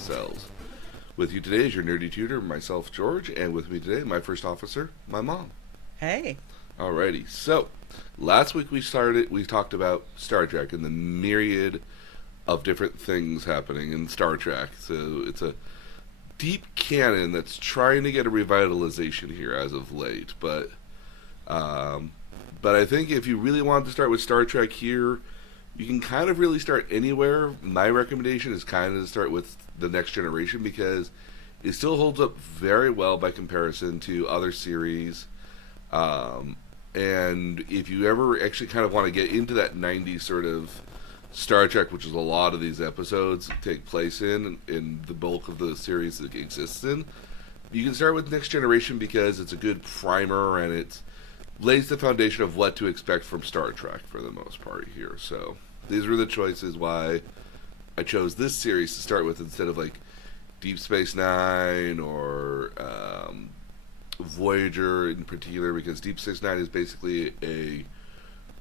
themselves. With you today is your nerdy tutor, myself, George, and with me today, my first officer, my mom. Hey. Alrighty, so last week we talked about Star Trek and the myriad of different things happening in Star Trek. So it's a deep canon that's trying to get a revitalization here as of late, but I think if you really want to start with Star Trek here, you can kind of really start anywhere. My recommendation is kind of to start with the Next Generation because it still holds up very well by comparison to other series. And if you ever actually kind of want to get into that 90s sort of Star Trek, which is a lot of these episodes take place in the bulk of the series that it exists in, you can start with Next Generation because it's a good primer and it lays the foundation of what to expect from Star Trek for the most part here. So these were the choices why I chose this series to start with instead of like Deep Space Nine or Voyager in particular, because Deep Space Nine is basically a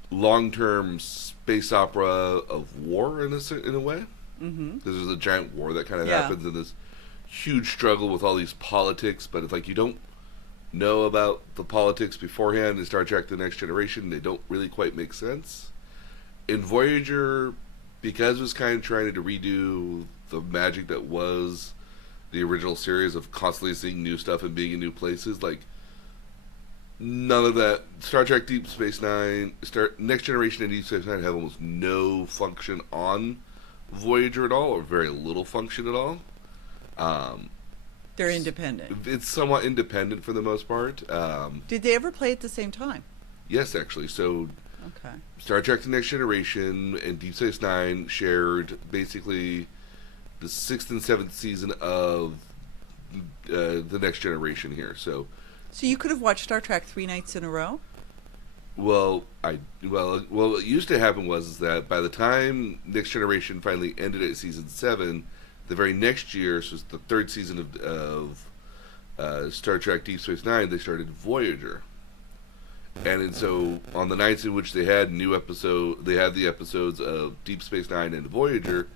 long-term space opera of war in a way. Mm-hmm. There's a giant war that kind of happens in this huge struggle with all these politics, but it's like you don't know about the politics beforehand in Star Trek The Next Generation. They don't really quite make sense. In Voyager, because it was kind of trying to redo the magic that was the original series of constantly seeing new stuff and being in new places, like none of that. Star Trek Deep Space Nine, Next Generation and Deep Space Nine have almost no function on Voyager at all, or very little function at all. They're independent. It's somewhat independent for the most part. Did they ever play at the same time? Yes, actually. So Okay. Star Trek The Next Generation and Deep Space Nine shared basically the 6th and 7th season of The Next Generation here. So you could have watched Star Trek 3 nights in a row? Well, what used to happen was that by the time Next Generation finally ended at season 7, the very next year, so it's the 3rd season of Star Trek Deep Space Nine, they started Voyager. And so on the nights in which they had the episodes of Deep Space Nine and Voyager,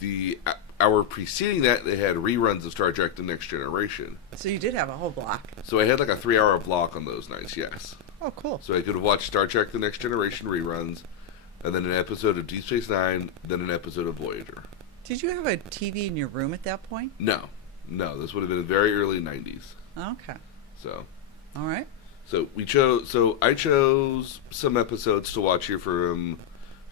the hour preceding that, they had reruns of Star Trek The Next Generation. So you did have a whole block. So I had like a 3-hour block on those nights, yes. Oh, cool. So I could have watched Star Trek The Next Generation reruns, and then an episode of Deep Space Nine, then an episode of Voyager. Did you have a TV in your room at that point? No, this would have been the very early 90s. Okay. So. All right. So I chose some episodes to watch here from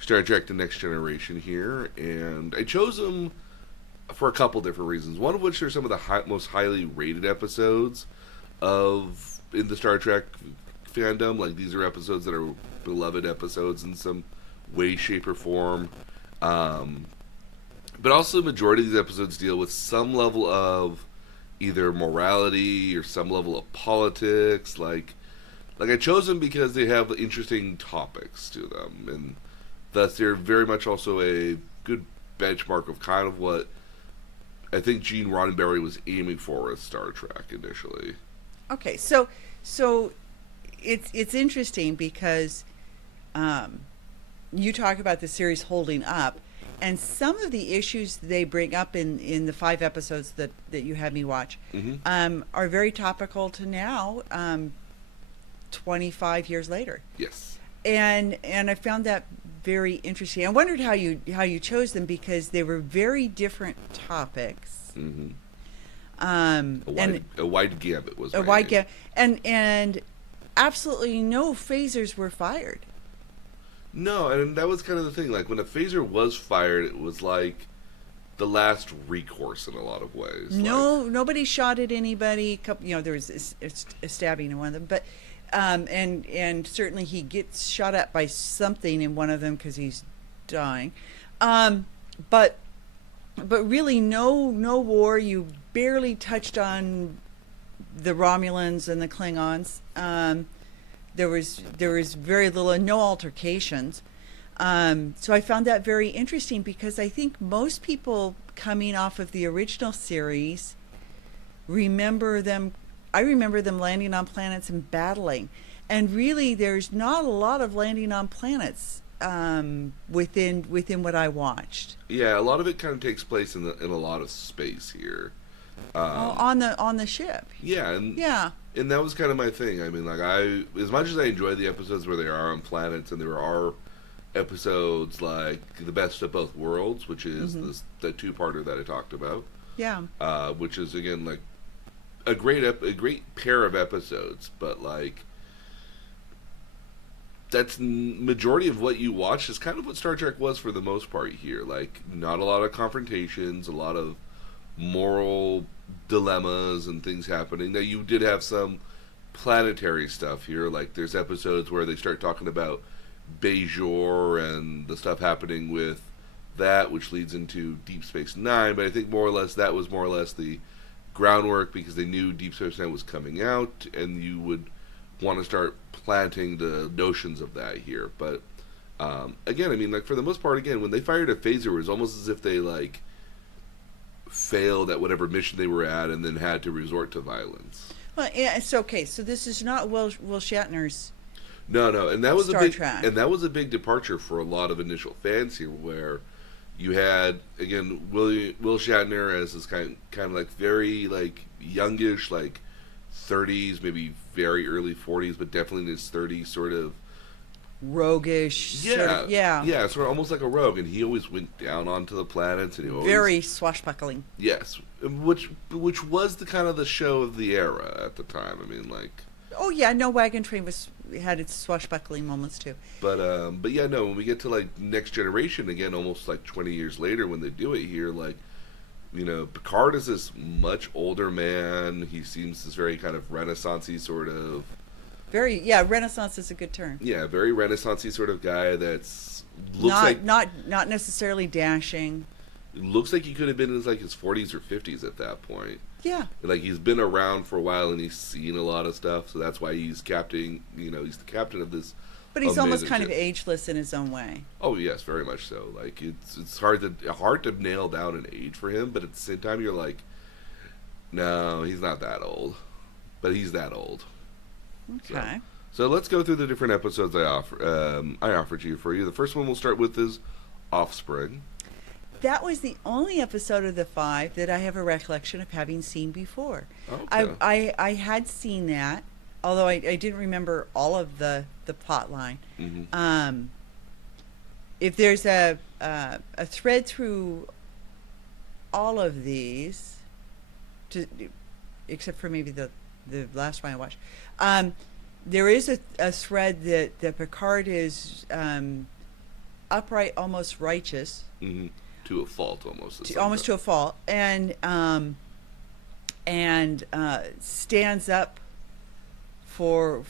Star Trek The Next Generation here, and I chose them for a couple different reasons. One of which are some of the most highly rated episodes in the Star Trek fandom. Like, these are episodes that are beloved episodes in some way, shape, or form. But also, the majority of these episodes deal with some level of either morality or some level of politics. Like I chose them because they have interesting topics to them, and thus they're very much also a good benchmark of kind of what I think Gene Roddenberry was aiming for with Star Trek initially. Okay, so it's interesting because you talk about the series holding up, and some of the issues they bring up in the 5 episodes that you had me watch are very topical to now, 25 years later. Yes. And I found that very interesting. I wondered how you chose them because they were very different topics. Mm-hmm. A A wide gambit was a wide gambit, and absolutely no phasers were fired. No, and that was kind of the thing. Like, when a phaser was fired, it was like the last recourse in a lot of ways. Nobody shot at anybody. There was a stabbing in one of them, but and certainly he gets shot at by something in one of them because he's dying. But really, no war. You barely touched on the Romulans and the Klingons. There was very little, no altercations. So I found that very interesting because I think most people coming off of the original series remember them. I remember them landing on planets and battling. And really, there's not a lot of landing on planets within what I watched. Yeah, a lot of it kind of takes place in a lot of space here. On the ship. Yeah, and Yeah. and that was kind of my thing. I mean, like as much as I enjoy the episodes where they are on planets, and there are episodes like the best of both worlds, which is the two-parter that I talked about. Yeah. Which is again like a great pair of episodes, but like that's majority of what you watch is kind of what Star Trek was for the most part here. Like not a lot of confrontations, a lot of moral dilemmas and things happening. Now you did have some planetary stuff here. Like there's episodes where they start talking about Bajor and the stuff happening with that, which leads into Deep Space Nine. But I think more or less that was more or less the groundwork because they knew Deep Space Nine was coming out, and you would want to start planting the notions of that here. But again, I mean, like for the most part, again, when they fired a phaser, it was almost as if they like failed at whatever mission they were at, and then had to resort to violence. Well, yeah, it's okay. So this is not Will Shatner's. No, and that was Star a big Trek. and that was a big departure for a lot of initial fans here, where you had again Will Shatner as this kind of like very like youngish, like 30s, maybe very early 40s, but definitely in his 30s, sort of Roguish. yeah, Sort of, yeah. sort of almost like a rogue, and he always went down onto the planets, and he always, Very swashbuckling. yes, which was the kind of the show of the era at the time. I mean, like. Oh yeah, no, Wagon Train had its swashbuckling moments too. But yeah, no. When we get to like Next Generation again, almost like 20 years later, when they do it here, like Picard is this much older man. He seems this very kind of Renaissance-y sort of. Renaissance is a good term. Yeah, very Renaissance-y sort of guy that's not necessarily dashing. Looks like he could have been in his 40s or 50s at that point. Yeah. Like he's been around for a while and he's seen a lot of stuff, so that's why he's captain. He's the captain of this. But he's almost amazing kind of ship. ageless in his own way. Oh yes, very much so. Like it's hard to nail down an age for him, but at the same time you're like, no, he's not that old, but he's that old. Okay. So let's go through the different episodes I offered for you. The first one we'll start with is Offspring. That was the only episode of the 5 that I have a recollection of having seen before. Okay. I had seen that, although I didn't remember all of the plot line. Mm-hmm. If there's a thread through all of these, except for maybe the last one I watched, there is a thread that Picard is upright, almost righteous. Mm-hmm. To a fault, almost. To a fault, and stands up for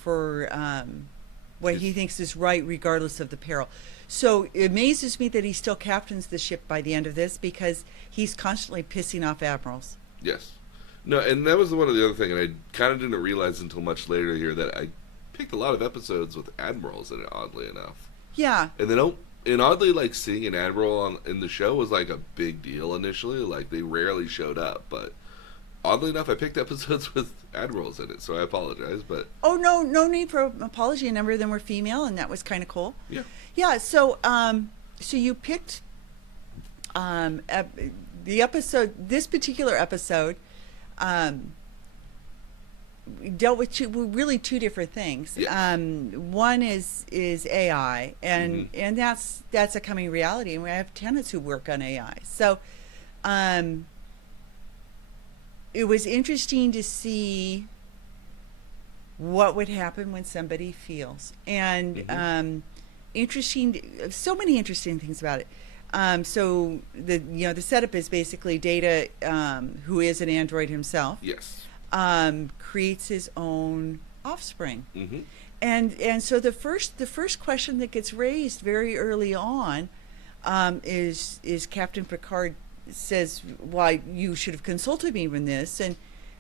what he thinks is right, regardless of the peril. So it amazes me that he still captains the ship by the end of this, because he's constantly pissing off admirals. Yes. No, and that was one of the other thing, and I kind of didn't realize until much later here that I picked a lot of episodes with admirals in it, oddly enough. Yeah. And they don't. And oddly, like seeing an admiral in the show was like a big deal initially. Like they rarely showed up, but oddly enough, I picked episodes with admirals in it, so I apologize. But no need for apology. A number of them were female, and that was kind of cool. Yeah. So so you picked the episode. This particular episode dealt with two different things. Yeah. One is AI, and and that's a coming reality, and we have tenants who work on AI. So it was interesting to see what would happen when somebody feels, and so many interesting things about it. So the setup is basically Data, who is an android himself. Yes. Creates his own offspring. Mm-hmm. And so the first question that gets raised very early on is Captain Picard says, "Why, you should have consulted me in this,"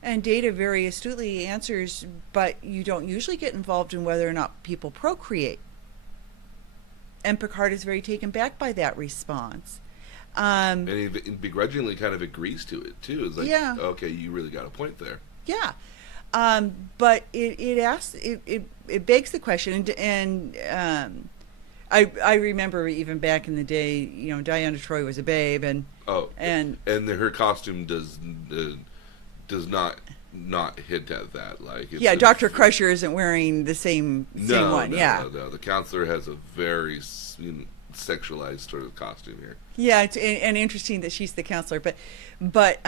and Data very astutely answers, "But you don't usually get involved in whether or not people procreate." And Picard is very taken back by that response. And he begrudgingly kind of agrees to it too. It's like, Yeah. Okay, you really got a point there. Yeah. But it asks, it begs the question, and I remember even back in the day, Diana Troy was a babe, and Oh, and and her costume does not hint at that. Like, yeah, Dr. Crusher isn't wearing the same no, one. no, Yeah, no. The counselor has a very sexualized sort of costume here. yeah, it's and interesting that she's the counselor, but but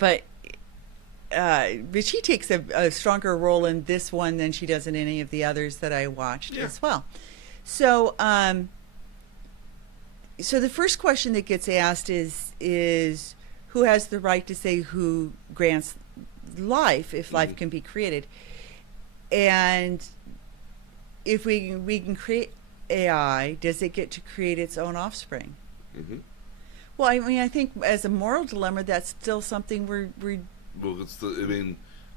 but she takes a stronger role in this one than she does in any of the others that I watched Yeah. as well. So so the first question that gets asked is who has the right to say who grants life if life can be created, and if we can create AI, does it get to create its own offspring? Mm-hmm. Well, I mean, I think as a moral dilemma, that's still something we're Well,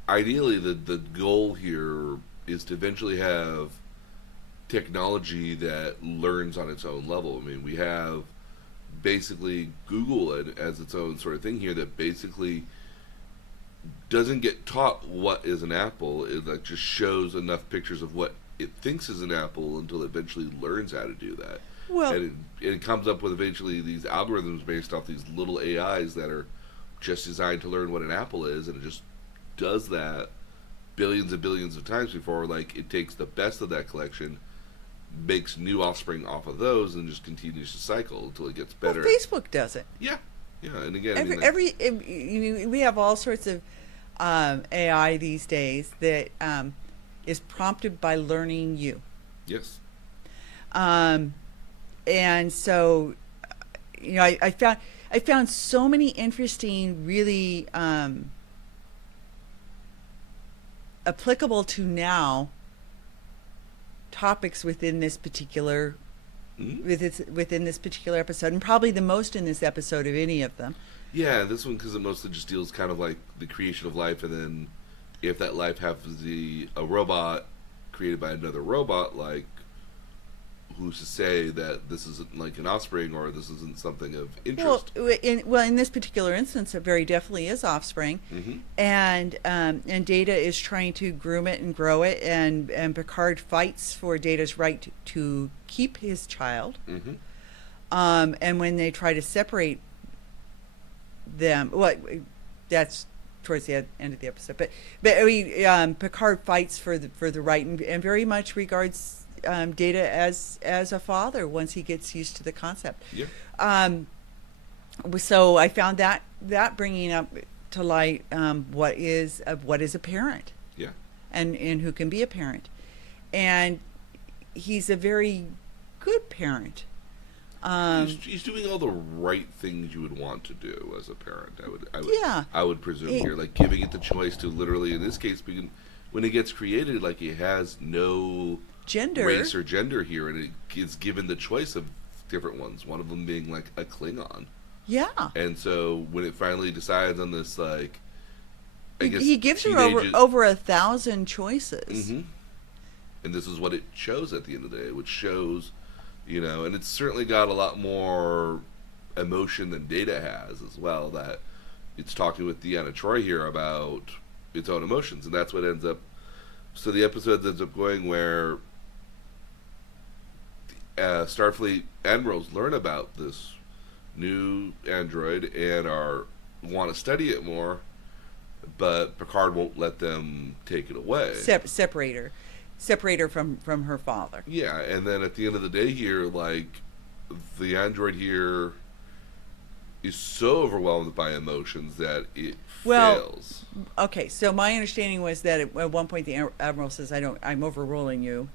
ideally, the goal here is to eventually have technology that learns on its own level. I mean, we have basically Google as its own sort of thing here that basically doesn't get taught what is an apple. It like just shows enough pictures of what it thinks is an apple until it eventually learns how to do that. well. And it comes up with eventually these algorithms based off these little AIs that are just designed to learn what an apple is, and it just does that billions and billions of times before like it takes the best of that collection, makes new offspring off of those, and just continues to cycle until it gets better. Well, Facebook does it. Yeah, and again, We have all sorts of AI these days that is prompted by learning you, yes, and so I found so many interesting, really applicable to now topics within this particular within this particular episode, and probably the most in this episode of any of them. yeah. This one because it mostly just deals kind of like the creation of life, and then if that life happens to be a robot created by another robot, like who's to say that this isn't like an offspring or this isn't something of interest? In this particular instance, it very definitely is offspring, Mm-hmm. and Data is trying to groom it and grow it, and Picard fights for Data's right to keep his child. Mm-hmm. And when they try to separate them, well, that's towards the end of the episode. But I mean, Picard fights for the right, and very much regards Data as a father once he gets used to the concept. Yeah. So I found that bringing up to light what is a parent, Yeah. and who can be a parent, and he's a very good parent. He's doing all the right things you would want to do as a parent. Yeah. I would presume here, like giving it the choice to literally, in this case, when it gets created, like it has no Gender. race or gender here, and it is given the choice of different ones. One of them being like a Klingon, Yeah. and so when it finally decides on this, like, I guess He gives her teenage- over 1,000 choices. Mhm. And this is what it shows at the end of the day, which shows, and it's certainly got a lot more emotion than Data has as well. That it's talking with Deanna Troi here about its own emotions, and that's what ends up. So the episode ends up going where Starfleet admirals learn about this new android and want to study it more, but Picard won't let them take it away. Separate her from her father. Yeah, and then at the end of the day here, like, the android here is so overwhelmed by emotions that it fails. Okay, so my understanding was that at one point the admiral says, I'm overruling you,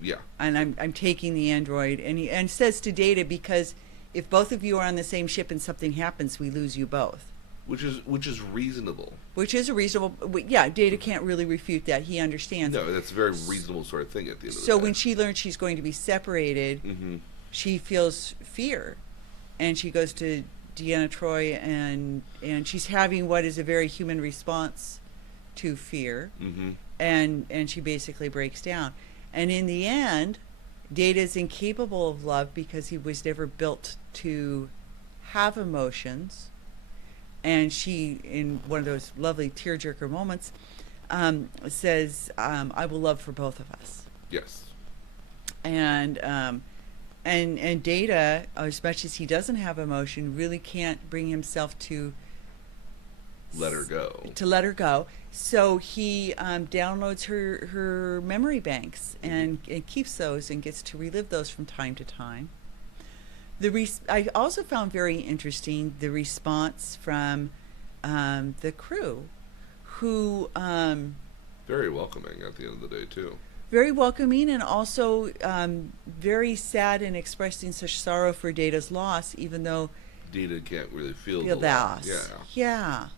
Yeah. and I'm taking the android, and says to Data, because if both of you are on the same ship and something happens, we lose you both. Which is reasonable. Which is a reasonable, yeah, Data can't really refute that. He understands. No, that's a very reasonable sort of thing at the end of the day. So when she learns she's going to be separated, Mm-hmm. she feels fear, and she goes to Deanna Troi, and she's having what is a very human response to fear, Mm-hmm. and she basically breaks down. And in the end, Data is incapable of love because he was never built to have emotions. And she, in one of those lovely tearjerker moments, says, I will love for both of us. Yes. and and Data, as much as he doesn't have emotion, really can't bring himself to Let her go. let her go. So he downloads her memory banks and keeps those and gets to relive those from time to time. I also found very interesting the response from the crew, who Very welcoming at the end of the day, too. very welcoming and also very sad and expressing such sorrow for Data's loss, even though Data can't really feel the the loss. loss. Yeah.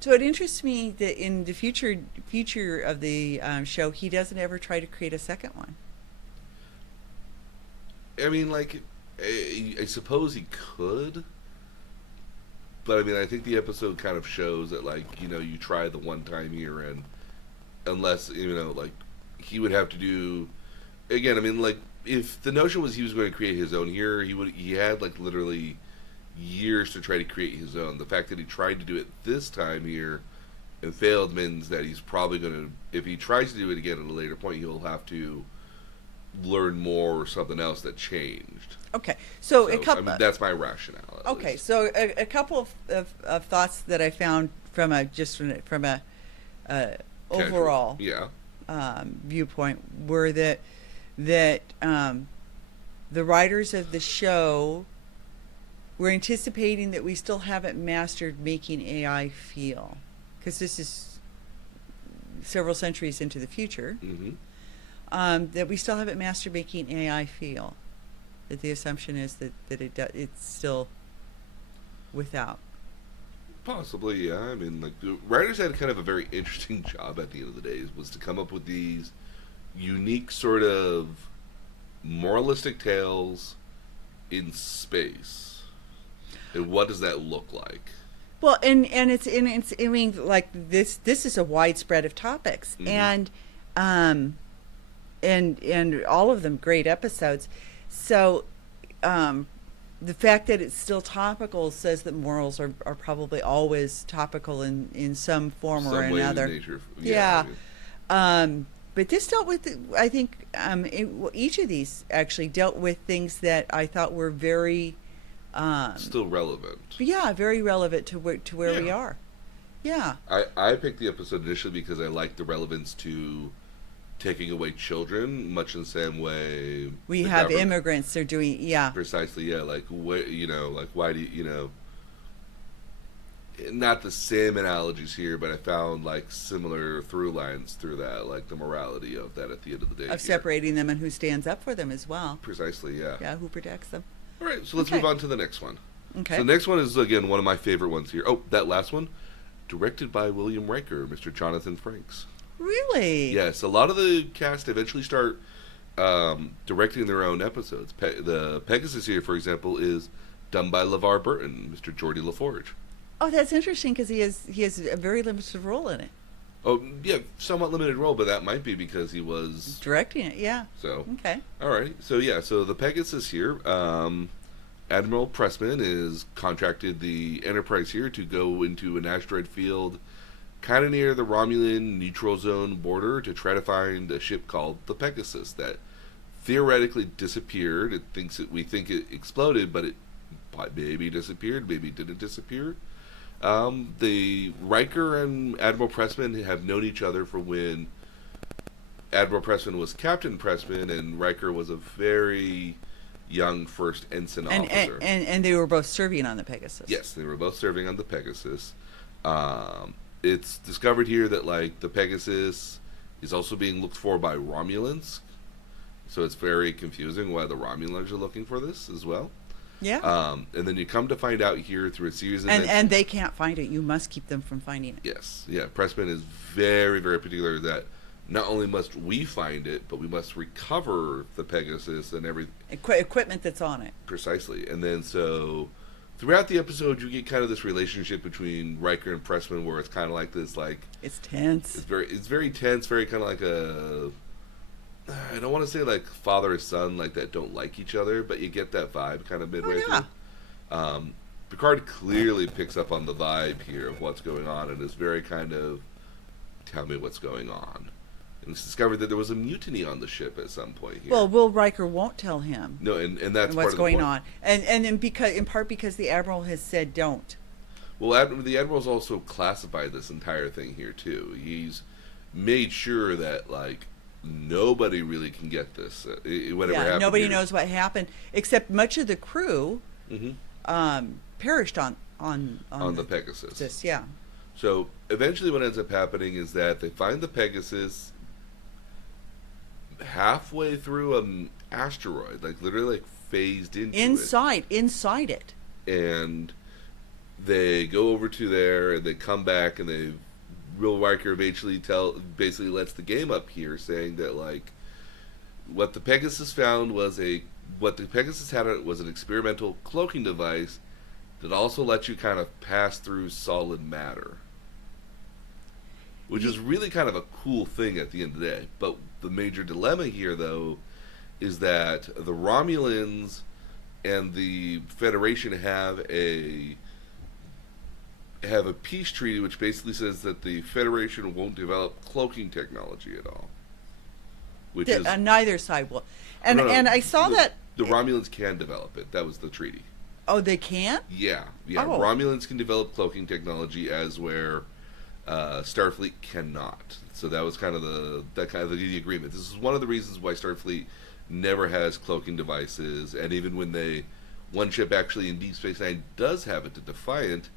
So it interests me that in the future of the show, he doesn't ever try to create a second one. I mean, like, I suppose he could. But, I mean, I think the episode kind of shows that, like, you know, you try the one time here, and unless, you know, like, he would have to do... Again, I mean, like, if the notion was he was going to create his own here, he had, like, literally years to try to create his own. The fact that he tried to do it this time here and failed means that he's probably going to... If he tries to do it again at a later point, he'll have to learn more or something else that changed. Okay, so a couple. I mean, that's my rationale. Okay, least. so a couple of thoughts that I found from a overall Yeah. viewpoint were that the writers of the show were anticipating that we still haven't mastered making AI feel, because this is several centuries into the future. Mm-hmm. That we still haven't mastered making AI feel. That the assumption is that it's still without. Possibly, yeah. I mean, like, the writers had kind of a very interesting job at the end of the day, was to come up with these unique sort of moralistic tales in space. And what does that look like? Well, and it's I mean, like, this is a widespread of topics, Mhm. and all of them great episodes. So the fact that it's still topical says that morals are probably always topical in some form or Some way, another. nature. Yeah. I mean, But this dealt with, I think, each of these actually dealt with things that I thought were very, still relevant. yeah, very relevant to where we Yeah. are. Yeah. I picked the episode initially because I liked the relevance to taking away children, much in the same way We the have government- immigrants. They're doing, yeah. Precisely, yeah. Like, what, you know, like, why do you know? Not the same analogies here, but I found like similar through lines through that, like the morality of that at the end of the day. Of here. separating them and who stands up for them as well. Precisely, yeah. Yeah, who protects them. All right, so let's Okay. move on to the next one. Okay. So the next one is again one of my favorite ones here. Oh, that last one, directed by William Riker, Mr. Jonathan Frakes. Really? Yes, a lot of the cast eventually start directing their own episodes. The Pegasus here, for example, is done by LeVar Burton, Mr. Geordie LaForge. Oh, that's interesting because he has a very limited role in it. Oh, yeah, somewhat limited role, but that might be because he was Directing it, yeah. so. Okay. All right, so yeah, so the Pegasus here, Admiral Pressman is contracted the Enterprise here to go into an asteroid field kind of near the Romulan neutral zone border to try to find a ship called the Pegasus that theoretically disappeared. We think it exploded, but it maybe disappeared, maybe didn't disappear. The Riker and Admiral Pressman have known each other for when Admiral Pressman was Captain Pressman and Riker was a very young first ensign officer. And they were both serving on the Pegasus. Yes, they were both serving on the Pegasus. It's discovered here that like the Pegasus is also being looked for by Romulans, so it's very confusing why the Romulans are looking for this as well. Yeah. And then you come to find out here through a series of And they can't find it. You must keep them from finding it. Yes, yeah. Pressman is very, very particular that not only must we find it, but we must recover the Pegasus and everything. Equipment that's on it. Precisely. And then so throughout the episode, you get kind of this relationship between Riker and Pressman where it's kind of like this, like... It's tense. It's very tense, very kind of like a... I don't want to say like father and son like that don't like each other, but you get that vibe kind of midway through. Picard clearly picks up on the vibe here of what's going on and is very kind of, tell me what's going on. And it's discovered that there was a mutiny on the ship at some point here. Well, Will Riker won't tell him. No, and that's what's part of going the on, and then in part because the Admiral has said don't. Well, the Admiral's also classified this entire thing here too. He's made sure that like nobody really can get this. Whatever happened. Nobody here. knows what happened except much of the crew perished on the Pegasus. This, yeah. So eventually, what ends up happening is that they find the Pegasus halfway through an asteroid, like literally like phased into inside it, and they go over to there and they come back and they Will Riker eventually basically lets the game up here, saying that like what the Pegasus had was an experimental cloaking device that also lets you kind of pass through solid matter, which is really kind of a cool thing at the end of the day. But the major dilemma here, though, is that the Romulans and the Federation have a peace treaty which basically says that the Federation won't develop cloaking technology at all. Which is neither side will. And no, and I saw that the Romulans can develop it. That was the treaty. Oh, they can? Yeah. Oh. Romulans can develop cloaking technology as where Starfleet cannot. So that was kind of the agreement. This is one of the reasons why Starfleet never has cloaking devices, and even when one ship actually in Deep Space Nine does have it, to Defiant,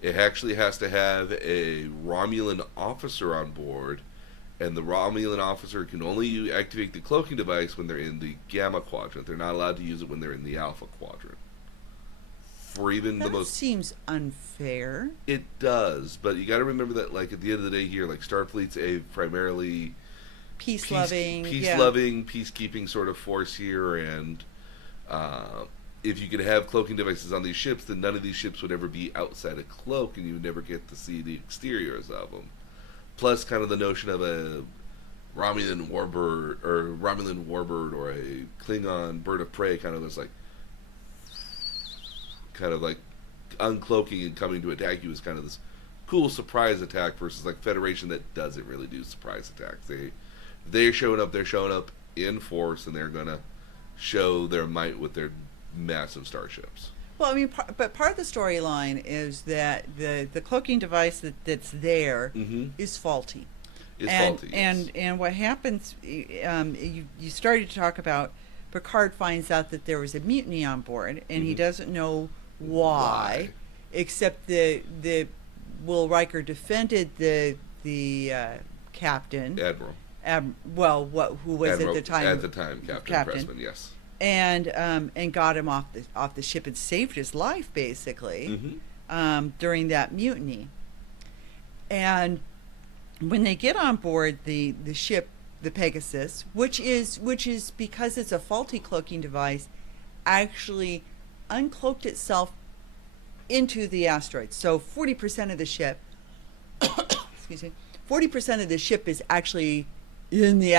it actually has to have a Romulan officer on board, and the Romulan officer can only activate the cloaking device when they're in the Gamma quadrant. They're not allowed to use it when they're in the Alpha quadrant. For even that the most seems unfair. It does, but you got to remember that, like, at the end of the day, here, like, Starfleet's a primarily peace-loving, peacekeeping sort of force here, and if you could have cloaking devices on these ships, then none of these ships would ever be outside a cloak, and you would never get to see the exteriors of them. Plus, kind of the notion of a Romulan warbird or a Klingon bird of prey, kind of like uncloaking and coming to attack you is kind of this cool surprise attack versus like Federation that doesn't really do surprise attacks. They're showing up in force, and they're gonna show their might with their massive starships. Well, I mean, but part of the storyline is that the cloaking device that's there is faulty. Yes. And what happens? You started to talk about Picard finds out that there was a mutiny on board, and he doesn't know why, except the Will Riker defended the captain, Admiral. Who was Admiral, at the time Captain Pressman, yes. And got him off the ship and saved his life basically during that mutiny. And when they get on board the ship, the Pegasus, which is because it's a faulty cloaking device, actually uncloaked itself into the asteroid. So 40% of the ship, excuse me, 40% of the ship is actually in the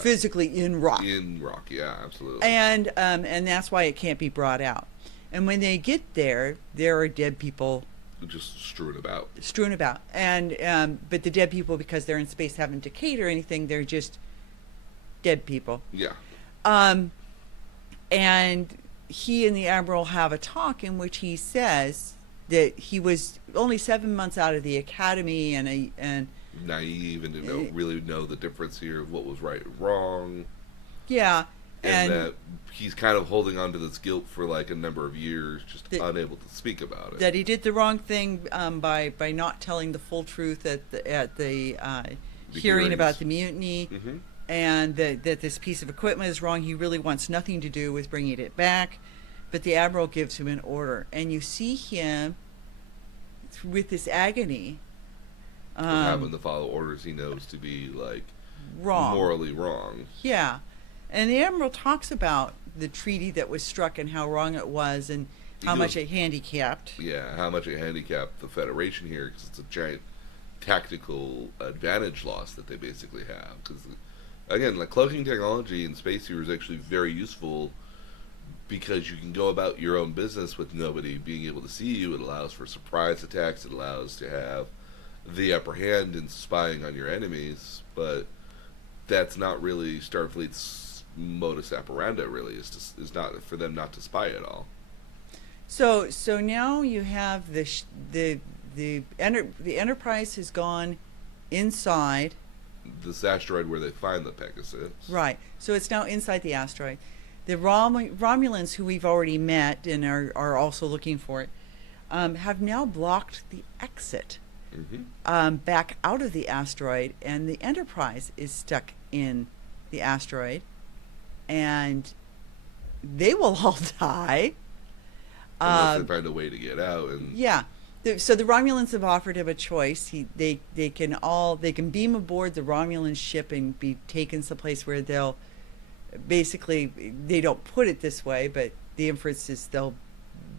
physically in rock. In rock, yeah, absolutely. And that's why it can't be brought out. And when they get there are dead people just strewn about. And but the dead people, because they're in space, haven't decayed or anything. They're just dead people. Yeah. And he and the Admiral have a talk in which he says that he was only 7 months out of the academy and naive and didn't really know the difference here of what was right and wrong. Yeah. And that he's kind of holding on to this guilt for like a number of years, just unable to speak about it. That he did the wrong thing by not telling the full truth at the hearing about the mutiny, and that this piece of equipment is wrong. He really wants nothing to do with bringing it back, but the Admiral gives him an order, and you see him with this agony. Having to follow orders he knows to be like wrong, morally wrong. Yeah. And the Admiral talks about the treaty that was struck and how wrong it was, and how much it handicapped. Yeah, how much it handicapped the Federation here, because it's a giant tactical advantage loss that they basically have. Because, again, like cloaking technology in space here is actually very useful because you can go about your own business with nobody being able to see you. It allows for surprise attacks. It allows to have the upper hand in spying on your enemies, but that's not really Starfleet's modus operandi. Really, is not for them not to spy at all. So now you have the Enterprise has gone inside. This asteroid where they find the Pegasus. Right. So it's now inside the asteroid. The Romulans, who we've already met and are also looking for it, have now blocked the exit back out of the asteroid, and the Enterprise is stuck in the asteroid, and they will all die. Unless they find a way to get out. And Yeah. So the Romulans have offered him a choice. They can beam aboard the Romulan ship and be taken someplace where they'll basically, they don't put it this way, but the inference is they'll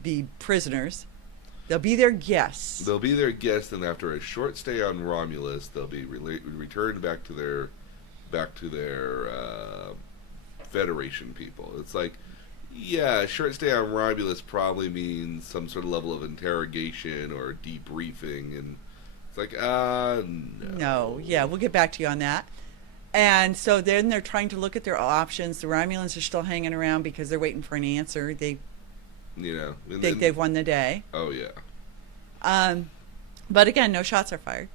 be prisoners. They'll be their guests. They'll be their guests, and after a short stay on Romulus, they'll be returned back to their Federation people. It's like, yeah, a short stay on Romulus probably means some sort of level of interrogation or debriefing, and it's like, no. No, yeah, we'll get back to you on that. And so then they're trying to look at their options. The Romulans are still hanging around because they're waiting for an answer. They think they've won the day. Oh, yeah. But again, no shots are fired.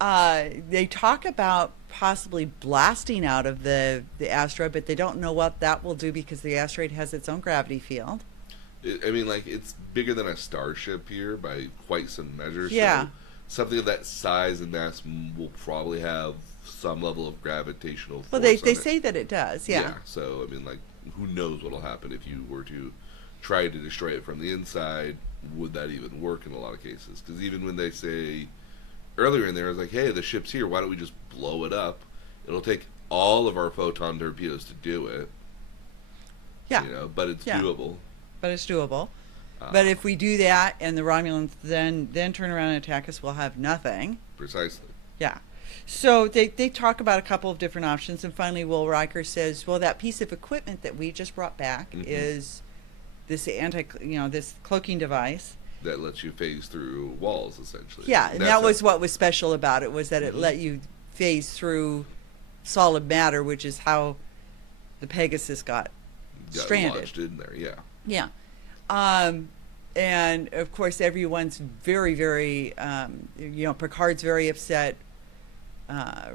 They talk about possibly blasting out of the asteroid, but they don't know what that will do because the asteroid has its own gravity field. It's bigger than a starship here by quite some measures. Yeah. So something of that size and mass will probably have some level of gravitational force. Well, they say that it does, yeah. So, who knows what'll happen if you were to try to destroy it from the inside? Would that even work in a lot of cases? Because even when they say earlier in there, it's like, hey, the ship's here, why don't we just blow it up? It'll take all of our photon torpedoes to do it. Yeah. But it's doable. But it's doable. But if we do that and the Romulans then turn around and attack us, we'll have nothing. Precisely. Yeah. So they talk about a couple of different options, and finally Will Riker says, well, that piece of equipment that we just brought back is this this cloaking device. That lets you phase through walls, essentially. Yeah, and that was what was special about it, was that it let you phase through solid matter, which is how the Pegasus got stranded. Lodged in there, yeah. Yeah. And, of course, everyone's very, very, Picard's very upset.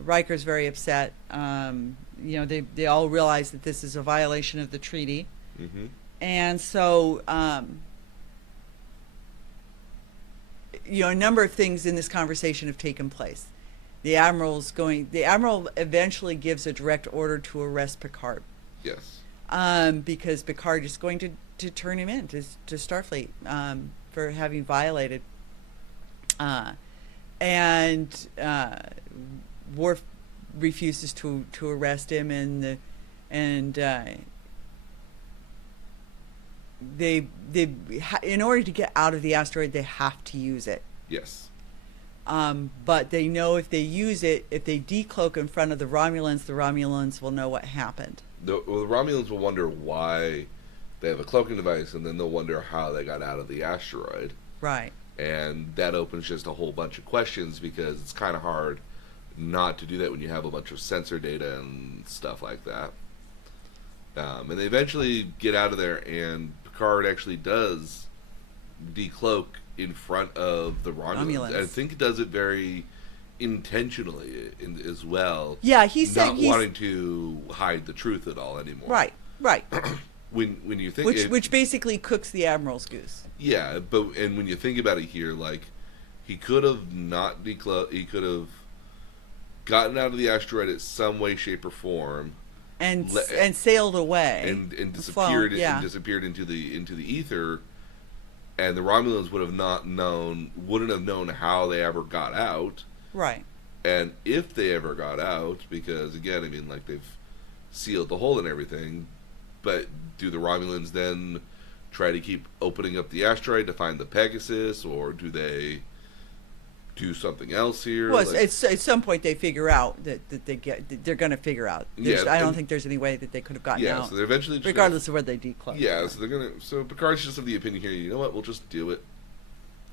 Riker's very upset. They all realize that this is a violation of the treaty. Mm-hmm. And so, a number of things in this conversation have taken place. The Admiral eventually gives a direct order to arrest Picard. Yes. Because Picard is going to turn him in to Starfleet for having violated. And Worf refuses to arrest him, and they in order to get out of the asteroid, they have to use it. Yes. But they know if they use it, if they decloak in front of the Romulans will know what happened. The Romulans will wonder why they have a cloaking device, and then they'll wonder how they got out of the asteroid. Right. And that opens just a whole bunch of questions, because it's kind of hard not to do that when you have a bunch of sensor data and stuff like that. And they eventually get out of there, and Picard actually does decloak in front of the Romulans. I think he does it very intentionally as well. Yeah, he said not wanting to hide the truth at all anymore. Right. when you think which basically cooks the Admiral's goose. Yeah, and when you think about it here, like, he could have not decloaked. He could have gotten out of the asteroid in some way, shape, or form, and sailed away and disappeared. Flown, yeah. And disappeared into the ether. And the Romulans wouldn't have known how they ever got out. Right. And if they ever got out, because again, they've sealed the hole and everything, but do the Romulans then try to keep opening up the asteroid to find the Pegasus, or do they do something else here? Well, at some point they figure out that they're going to figure out. I don't think there's any way that they could have gotten out. So they're eventually regardless of where they decloak. Yeah, so Picard's just of the opinion here, you know what, we'll just do it,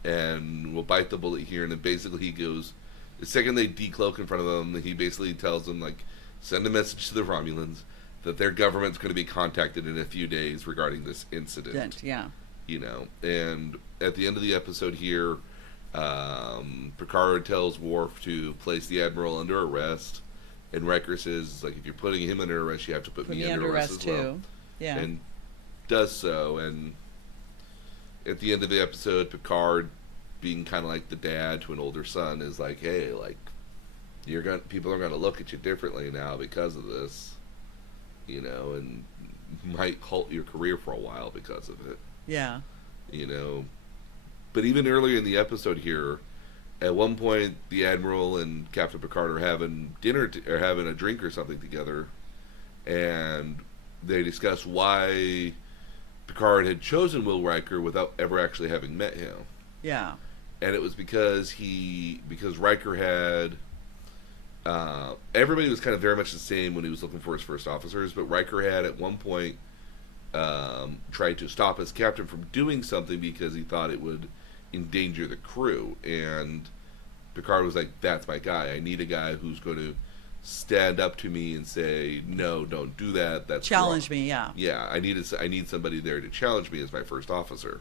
and we'll bite the bullet here. And then basically he goes, the second they decloak in front of them, he basically tells them, like, send a message to the Romulans that their government's going to be contacted in a few days regarding this incident. Yeah. You know, and at the end of the episode here, Picard tells Worf to place the Admiral under arrest, and Riker says, like, if you're putting him under arrest, you have to put me under arrest as well. Too. Yeah. And does so, and at the end of the episode, Picard, being kind of like the dad to an older son, is like, hey, like, people are gonna look at you differently now because of this, you know, and might halt your career for a while because of it. Yeah. You know, but even earlier in the episode here, at one point, the Admiral and Captain Picard are having dinner or having a drink or something together, and they discuss why Picard had chosen Will Riker without ever actually having met him. Yeah. And it was because Riker had everybody was kind of very much the same when he was looking for his first officers, but Riker had at one point tried to stop his captain from doing something because he thought it would endanger the crew, and Picard was like, that's my guy. I need a guy who's going to stand up to me and say, no, don't do that. That's challenge wrong. me. Yeah. Yeah, I need somebody there to challenge me as my first officer.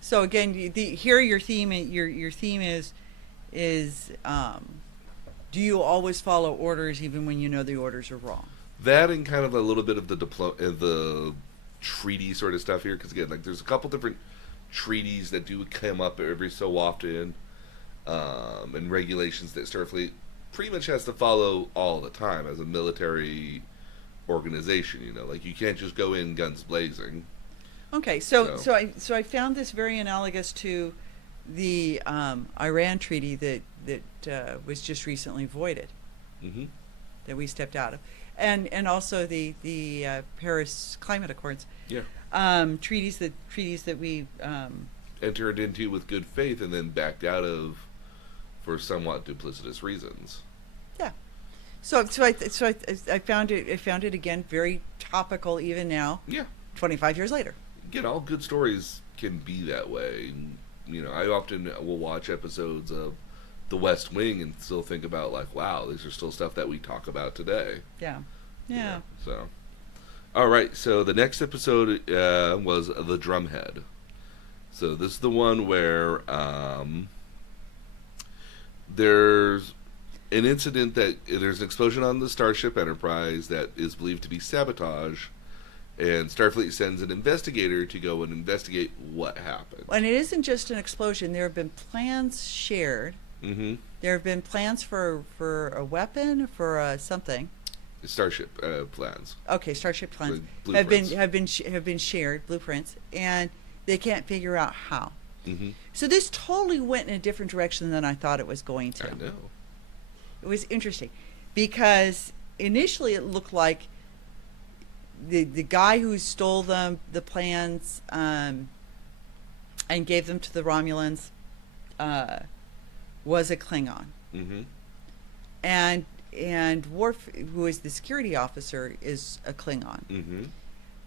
So again, here your theme is do you always follow orders even when you know the orders are wrong? That and kind of a little bit of the treaty sort of stuff here, because again, like, there's a couple different treaties that do come up every so often, and regulations that Starfleet pretty much has to follow all the time as a military organization. You know, like, you can't just go in guns blazing. Okay, so I found this very analogous to the Iran treaty that was just recently voided, Mm-hmm. that we stepped out of, and also the Paris Climate Accords. Yeah. Treaties that we Entered into with good faith and then backed out of for somewhat duplicitous reasons. yeah. So I found it again very topical even now. Yeah. 25 years later. Again, all good stories can be that way. You know, I often will watch episodes of The West Wing and still think about, like, wow, these are still stuff that we talk about today. Yeah. Yeah. So, all right. So the next episode was The Drumhead. So this is the one where there's an incident there's an explosion on the Starship Enterprise that is believed to be sabotage, and Starfleet sends an investigator to go and investigate what happened. And it isn't just an explosion. There have been plans shared. Mm-hmm. There have been plans for a weapon, for something. Starship plans. Okay, Starship plans Blueprints. have been shared, blueprints, and they can't figure out how. Mm-hmm. So this totally went in a different direction than I thought it was going to. I know. It was interesting because initially it looked like the guy who stole the plans and gave them to the Romulans was a Klingon. Mm-hmm. And Worf, who is the security officer, is a Klingon. Mm-hmm.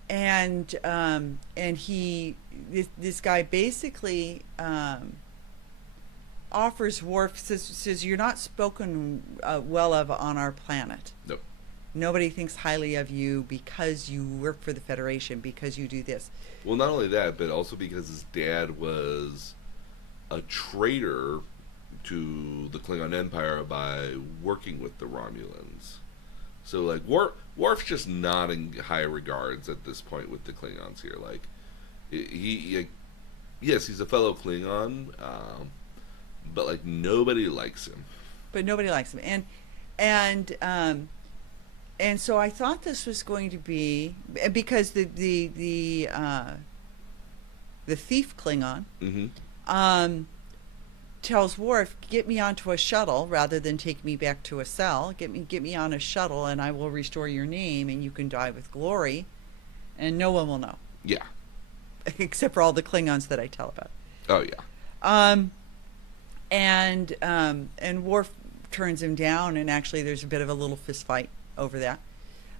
And this guy basically offers Worf, says you're not spoken well of on our planet. Nope. Nobody thinks highly of you because you work for the Federation, because you do this. Well, not only that, but also because his dad was a traitor to the Klingon Empire by working with the Romulans. So, like, Worf's just not in high regards at this point with the Klingons here. Like, yes, he's a fellow Klingon, but, like, nobody likes him. But nobody likes him, and so I thought this was going to be, because the thief Klingon Mm-hmm. Tells Worf, get me onto a shuttle rather than take me back to a cell. Get me on a shuttle, and I will restore your name, and you can die with glory, and no one will know. Yeah. Except for all the Klingons that I tell about. Oh, yeah. And Worf turns him down, and actually there's a bit of a little fist fight over that.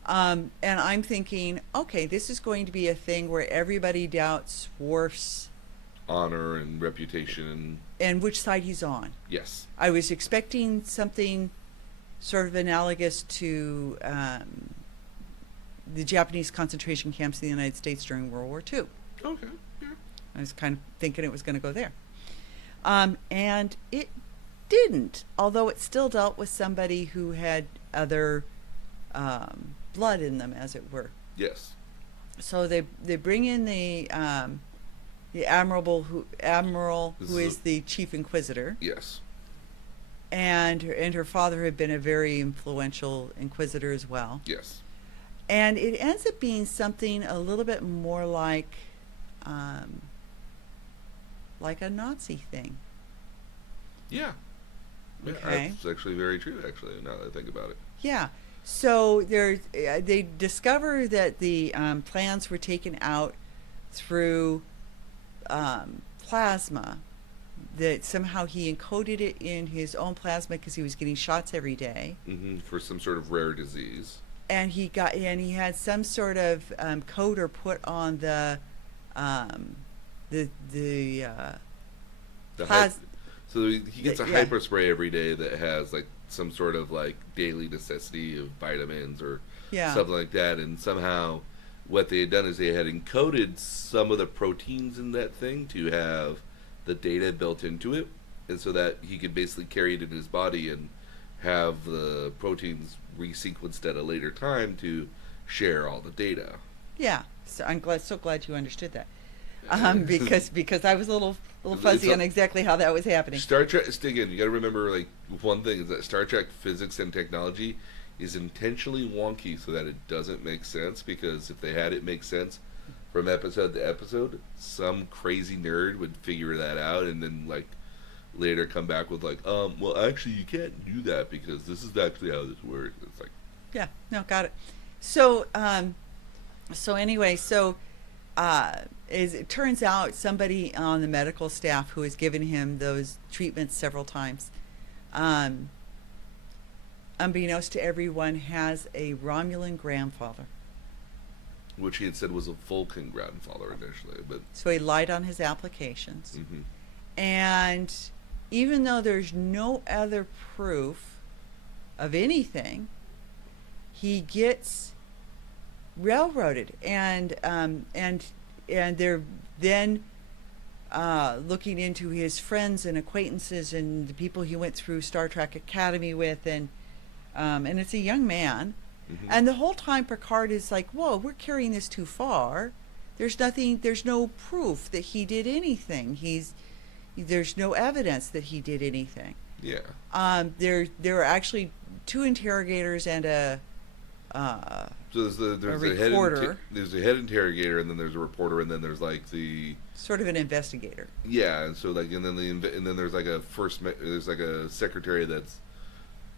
And I'm thinking, okay, this is going to be a thing where everybody doubts Worf's Honor and reputation. and which side he's on. Yes. I was expecting something sort of analogous to the Japanese concentration camps in the United States during World War II. Okay. Yeah. I was kind of thinking it was going to go there. And it didn't, although it still dealt with somebody who had other blood in them, as it were. Yes. So they bring in the admiral who is the chief inquisitor. Yes. And her father had been a very influential inquisitor as well. Yes. And it ends up being something a little bit more like a Nazi thing. Yeah. Okay. That's actually very true, actually, now that I think about it. Yeah. So they discover that the plans were taken out through plasma, that somehow he encoded it in his own plasma because he was getting shots every day. Mm-hmm. For some sort of rare disease. And he had some sort of coder put on the so he gets a hyper spray every day that has like some sort of like daily necessity of vitamins or something like that, and somehow what they had done is they had encoded some of the proteins in that thing to have the data built into it, and so that he could basically carry it in his body and have the proteins resequenced at a later time to share all the data. Yeah, so I'm so glad you understood that, because I was a little fuzzy on exactly how that was happening. Star Trek, again, you got to remember, like, one thing is that Star Trek physics and technology is intentionally wonky so that it doesn't make sense, because if they had it make sense from episode to episode, some crazy nerd would figure that out and then, like, later come back with, like, well, actually, you can't do that because this is actually how this works. It's like... Yeah, no, got it. So, anyway, as it turns out, somebody on the medical staff who has given him those treatments several times, unbeknownst to everyone, has a Romulan grandfather. Which he had said was a Vulcan grandfather initially, but... So he lied on his applications. Mm-hmm. And even though there's no other proof of anything, he gets railroaded, and they're then looking into his friends and acquaintances and the people he went through Star Trek Academy with, and it's a young man. Mm-hmm. And the whole time Picard is like, whoa, we're carrying this too far. There's no proof that he did anything. There's no evidence that he did anything. Yeah. There are actually two interrogators and a so there's a reporter. There's a head interrogator, and then there's a reporter, and then there's like the sort of an investigator. Yeah, and so like, and then there's like there's like a secretary that's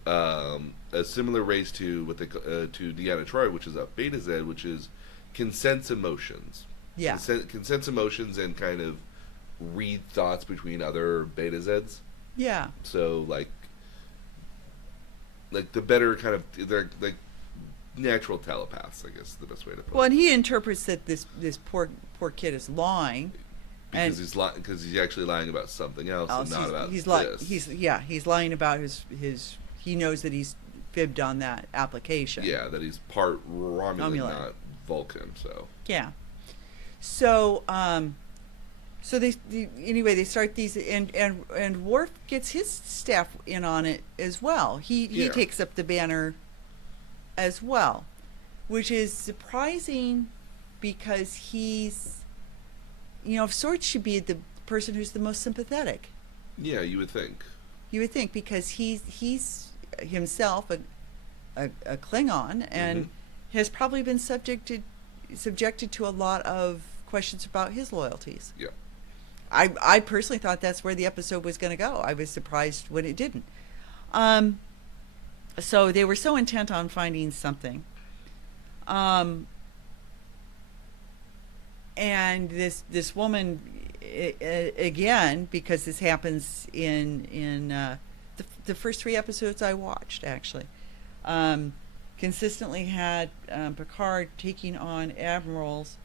a similar race to what they to Deanna Troi, which is a Beta Z, which is consents emotions. Yeah, consents emotions and kind of read thoughts between other Beta Zs. Yeah. So like the better kind of, they're like natural telepaths, I guess is the best way to put it. Well, and he interprets that this poor kid is lying, because he's actually lying about something else and not about this. He's lying about his. He knows that he's fibbed on that application. Yeah, that he's part Romulan, not Vulcan. So yeah. So they start these, and Worf gets his staff in on it as well. He takes up the banner as well, which is surprising because he's, of sorts, should be the person who's the most sympathetic. Yeah, you would think. You would think, because he's himself a Klingon, and mm-hmm. has probably been subjected to a lot of questions about his loyalties. Yeah. I personally thought that's where the episode was going to go. I was surprised when it didn't. So they were so intent on finding something. And this woman, again, because this happens in the first 3 episodes I watched, actually, consistently had Picard taking on admirals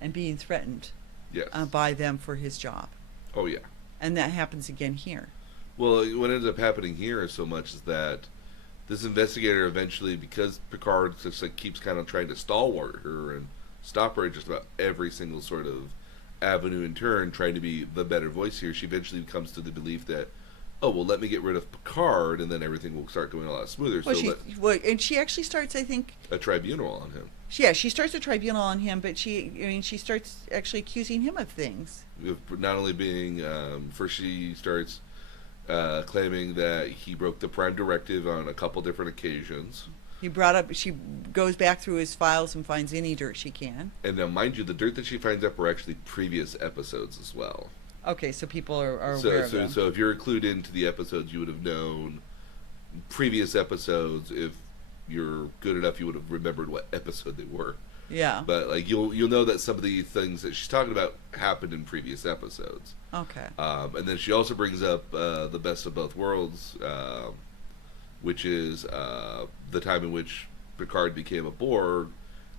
and being threatened. Yes. By them for his job. Oh, yeah. And that happens again here. Well, what ends up happening here so much is that this investigator eventually, because Picard just like keeps kind of trying to stalwart her and stop her at just about every single sort of avenue and turn, trying to be the better voice here, she eventually comes to the belief that, oh well, let me get rid of Picard, and then everything will start going a lot smoother. Well, and she actually starts, I think, a tribunal on him. Yeah, she starts a tribunal on him, but she starts actually accusing him of things. Not only being, first she starts claiming that he broke the Prime Directive on a couple different occasions. She goes back through his files and finds any dirt she can. And now, mind you, the dirt that she finds up were actually previous episodes as well. Okay, so people are aware of them. So if you're clued into the episodes, you would have known previous episodes. If you're good enough, you would have remembered what episode they were. Yeah. But like you'll know that some of the things that she's talking about happened in previous episodes. Okay. And then she also brings up the best of both worlds, which is the time in which Picard became a Borg,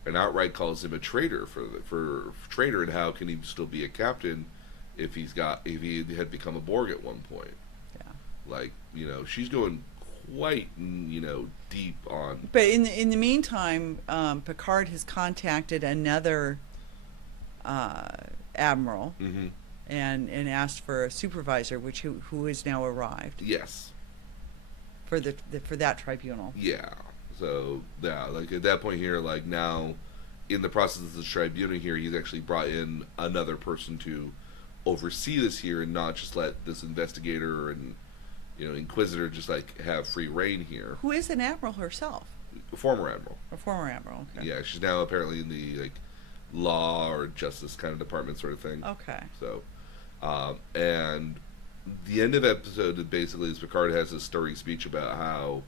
and outright calls him a traitor for traitor, and how can he still be a captain if he had become a Borg at one point? Yeah. Like, she's going quite deep on. But in the meantime, Picard has contacted another admiral, Mm-hmm. and asked for a supervisor, who has now arrived. Yes. For that tribunal. Yeah. So yeah, like at that point here, like now, in the process of the tribunal here, he's actually brought in another person to oversee this here, and not just let this investigator and Inquisitor just like have free reign here. Who is an admiral herself? A former admiral. A former admiral. Okay. Yeah, she's now apparently in the like law or justice kind of department sort of thing. Okay. So, and the end of the episode basically is Picard has this stirring speech about how,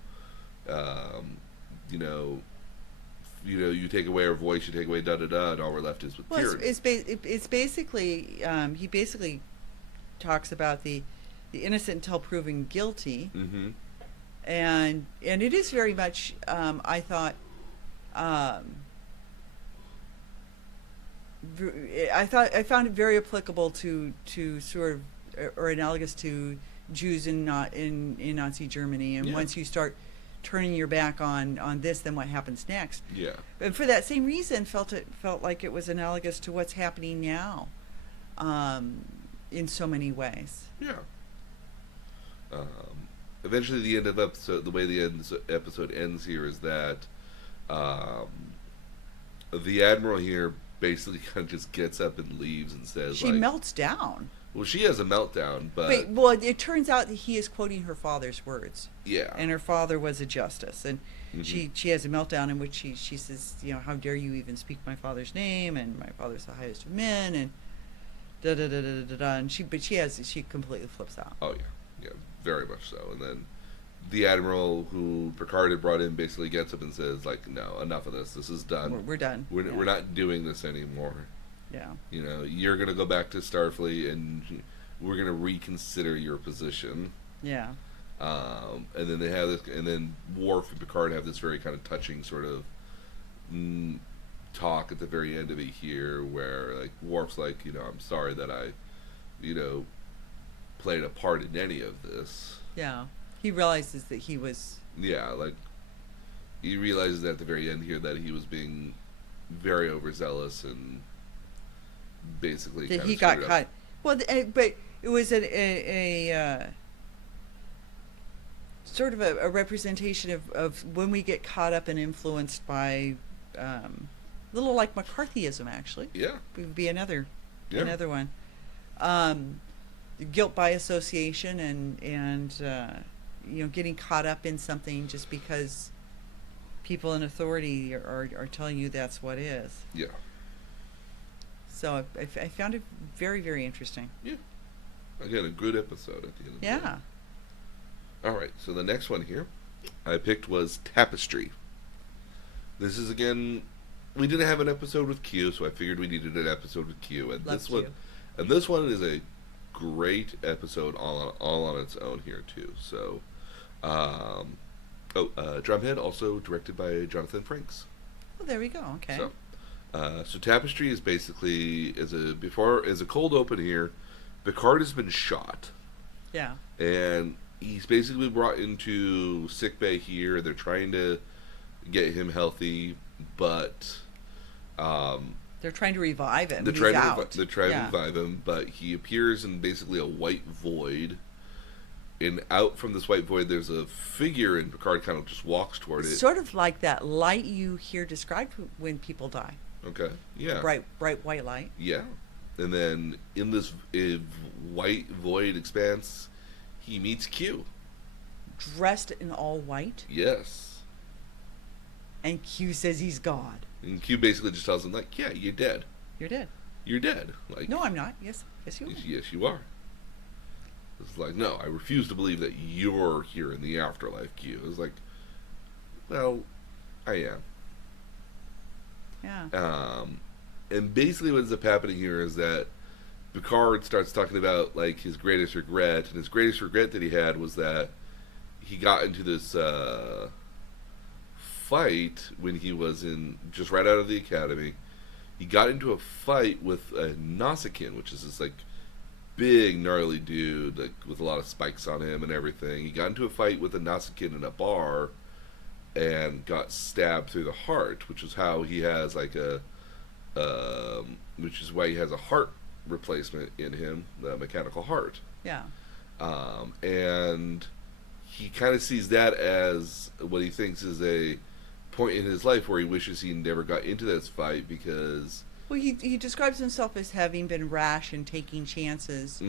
you take away our voice, you take away da da da, and all we're left is with tyranny. It's basically he basically talks about the innocent until proven guilty. Mm-hmm. And it is very much, I thought, I found it very applicable to sort of, or analogous to Jews in Nazi Germany. And once you start turning your back on this, then what happens next? Yeah. And for that same reason, felt like it was analogous to what's happening now, in so many ways. Yeah. Eventually, the end of the way the episode ends here is that the admiral here basically kind of just gets up and leaves and says, she melts down. Well, she has a meltdown, but it turns out that he is quoting her father's words. Yeah. And her father was a justice, and she has a meltdown in which she says, how dare you even speak my father's name, and my father's the highest of men, and da da da da da da. And she completely flips out. Oh yeah. Yeah, very much so. And then the admiral who Picard had brought in basically gets up and says, like, no, enough of this. This is done. We're done. We're not doing this anymore. Yeah. You're going to go back to Starfleet, and we're going to reconsider your position. Yeah. And then they have this, and then Worf and Picard have this very kind of touching sort of talk at the very end of it here, where like Worf's like, I'm sorry that I, played a part in any of this. Yeah. He realizes that he was... Yeah, like, he realizes at the very end here that he was being very overzealous and basically that kind he of got screwed caught. up. Well, but it was a sort of a representation of when we get caught up and influenced by a little like McCarthyism, actually. Yeah. Would be another one. Guilt by association and getting caught up in something just because people in authority are telling you that's what is. Yeah. So I found it very, very interesting. Yeah. Again, a good episode at the end of the day. Yeah. All right, so the next one here I picked was Tapestry. This is, again, we didn't have an episode with Q, so I figured we needed an episode with Q. And this one is a great episode all on its own here too. So, Drumhead, also directed by Jonathan Frakes. Oh, there we go. Okay. So Tapestry is basically as a cold open here. Picard has been shot. Yeah. And he's basically brought into sickbay here. They're trying to get him healthy, but They're trying to revive him. they're He's trying out. to revive him. But he appears in basically a white void. And out from this white void, there's a figure, and Picard kind of just walks toward it. Sort of like that light you hear described when people die. Okay, yeah, Bright white light. yeah. And then in this white void expanse, he meets Q. Dressed in all white. Yes. And Q says he's God. And Q basically just tells him, like, yeah, you're dead. You're dead. You're dead. Like, No, I'm not. Yes, you are. yes, you are. It's like, no, I refuse to believe that you're here in the afterlife, Q. It's like, well, I am. Yeah. And basically what ends up happening here is that Picard starts talking about, like, his greatest regret, and his greatest regret that he had was that he got into this fight when he was just right out of the academy. He got into a fight with a Nausicaan, which is this, like, big, gnarly dude, like, with a lot of spikes on him and everything. He got into a fight with a Nausicaan in a bar and got stabbed through the heart, which is how he has, like, which is why he has a heart replacement in him, the mechanical heart. Yeah. And he kind of sees that as what he thinks is a point in his life where he wishes he never got into this fight because... Well, he describes himself as having been rash and taking chances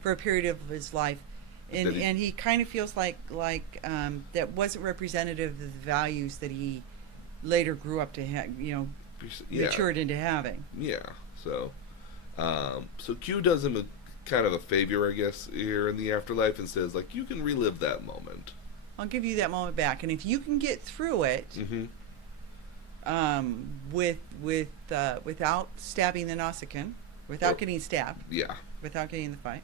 for a period of his life, and he kind of feels like that wasn't representative of the values that he later grew up to have, matured into having. Yeah. So, so Q does him a kind of a favor, I guess, here in the afterlife, and says, like, you can relive that moment. I'll give you that moment back, and if you can get through it. Without stabbing the Nausicaan, without getting stabbed, without getting in the fight,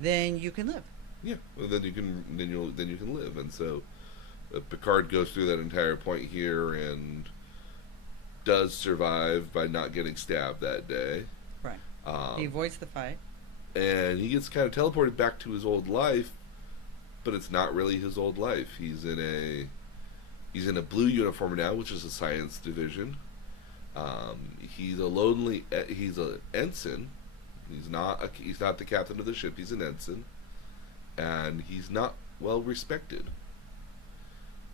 then you can live. Yeah, well, then you can live, and so Picard goes through that entire point here and does survive by not getting stabbed that day. Right. He avoids the fight, and he gets kind of teleported back to his old life, but it's not really his old life. He's in a blue uniform now, which is a science division. He's an ensign. He's not the captain of the ship. He's an ensign, and he's not well respected.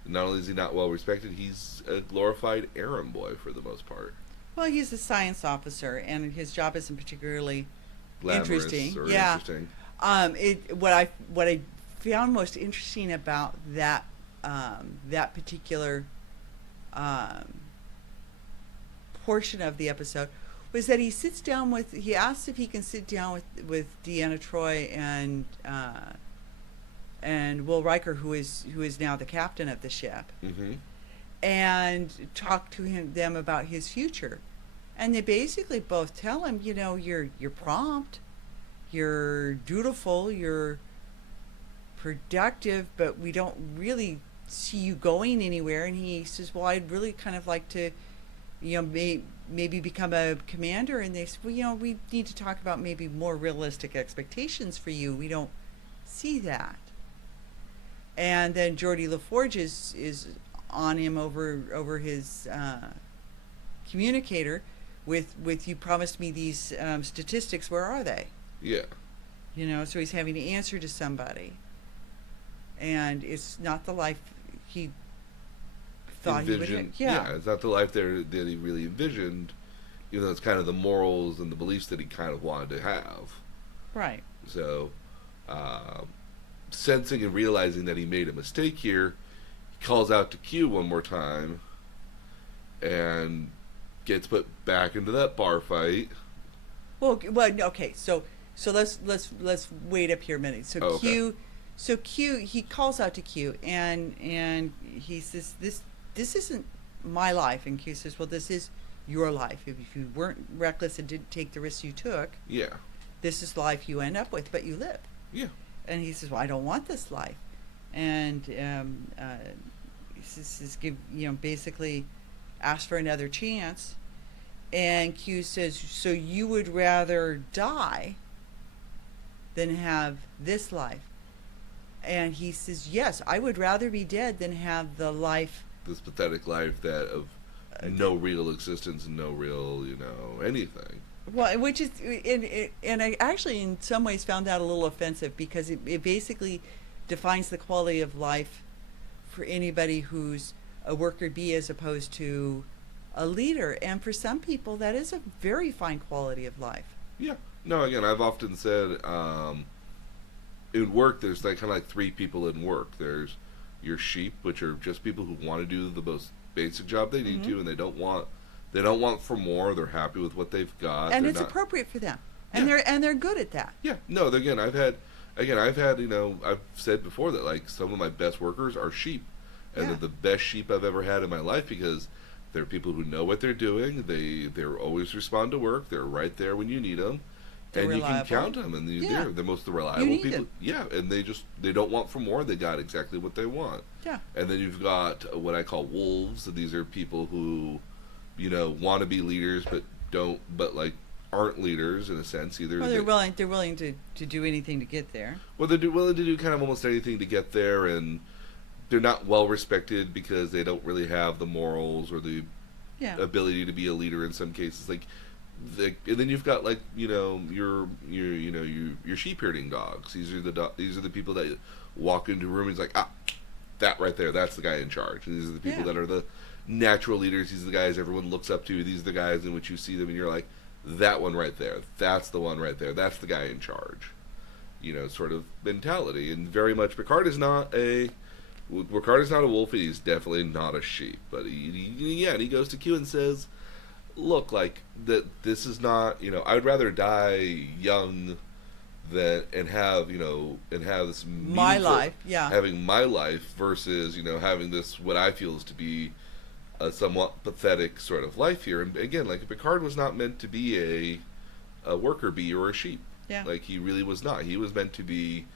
Not only is he not well respected, he's a glorified errand boy for the most part. Well, he's a science officer, and his job isn't particularly Glamorous interesting. Or yeah. Interesting. What I found most interesting about that particular portion of the episode was that he asks if he can sit down with Deanna Troi and Will Riker, who is now the captain of the ship, and talk to them about his future. And they basically both tell him, you're prompt, you're dutiful, you're productive, but we don't really see you going anywhere. And he says, well, I'd really kind of like to, maybe become a commander. And they said, well, we need to talk about maybe more realistic expectations for you. We don't see that. And then Geordi LaForge is on him over his communicator with you promised me these statistics. Where are they? Yeah. So he's having to answer to somebody. And it's not the life he thought he would have. Yeah, it's not the life that he really envisioned, even though it's kind of the morals and the beliefs that he kind of wanted to have. Right. So, sensing and realizing that he made a mistake here, he calls out to Q one more time and gets put back into that bar fight. Well, okay. So let's wait up here a minute. So okay. Q, he calls out to Q and he says, this isn't my life. And Q says, well, this is your life. If you weren't reckless and didn't take the risks you took, this is the life you end up with, but you live. Yeah. And he says, well, I don't want this life. And he says, basically ask for another chance. And Q says, so you would rather die than have this life? And he says, yes, I would rather be dead than have the life. This pathetic life that of no real existence and no real, anything. Well, which is, and I actually in some ways found that a little offensive, because it basically defines the quality of life for anybody who's a worker bee as opposed to a leader. And for some people, that is a very fine quality of life. Yeah. No, again, I've often said, in work, there's kind of like three people in work. There's your sheep, which are just people who want to do the most basic job they need to, and they don't want for more. They're happy with what they've got, and it's appropriate for them, and they're good at that. Yeah. No. Again, I've had, I've said before that like some of my best workers are sheep, and they're the best sheep I've ever had in my life, because they're people who know what they're doing. They're always respond to work. They're right there when you need them. They're and reliable. You can count them, and they're the most reliable people. Them. Yeah, and they don't want for more. They got exactly what they want. Yeah. And then you've got what I call wolves. These are people who, want to be leaders but aren't leaders in a sense either. Well, they're willing to do anything to get there. Well, they're willing to do kind of almost anything to get there, and they're not well respected because they don't really have the morals or the ability to be a leader in some cases. And then you've got your sheep herding dogs. These are the people that walk into a room and it's like, that right there, that's the guy in charge. And these are the people that are the natural leaders. These are the guys everyone looks up to. These are the guys in which you see them and you're like, that one right there, that's the one right there, that's the guy in charge. Sort of mentality. And very much Picard is not a wolf. He's definitely not a sheep. But he goes to Q and says, look, this is not, I'd rather die young and have this my life, having my life versus, having this, what I feel is to be a somewhat pathetic sort of life here. And again, Picard was not meant to be a worker bee or a sheep. Yeah. He really was not. He was meant to be,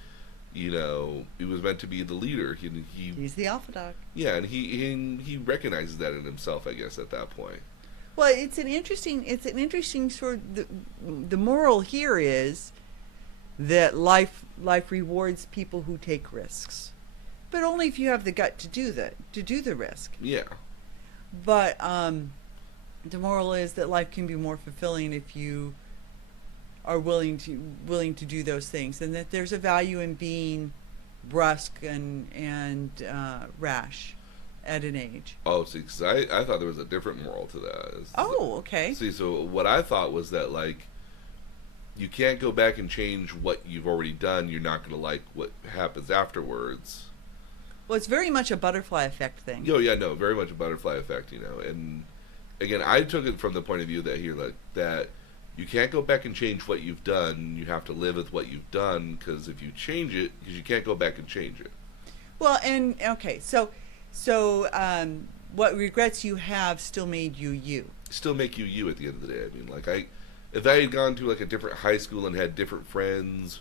he was meant to be the leader. He's the alpha dog. Yeah, and he recognizes that in himself, I guess, at that point. Well, it's an interesting sort of, the moral here is that life rewards people who take risks, but only if you have the gut to do the risk. Yeah. But the moral is that life can be more fulfilling if you are willing to do those things, and that there's a value in being brusque and rash at an age. Oh, see, because I thought there was a different moral to that. Okay. See, so what I thought was that, you can't go back and change what you've already done. You're not going to like what happens afterwards. Well, it's very much a butterfly effect thing. Oh, yeah, no, very much a butterfly effect, And, again, I took it from the point of view that that you can't go back and change what you've done. You have to live with what you've done, because if you change it, because you can't go back and change it. Well, and, okay, So, what regrets you have still made you you. Still make you at the end of the day. I mean, if I had gone to a different high school and had different friends,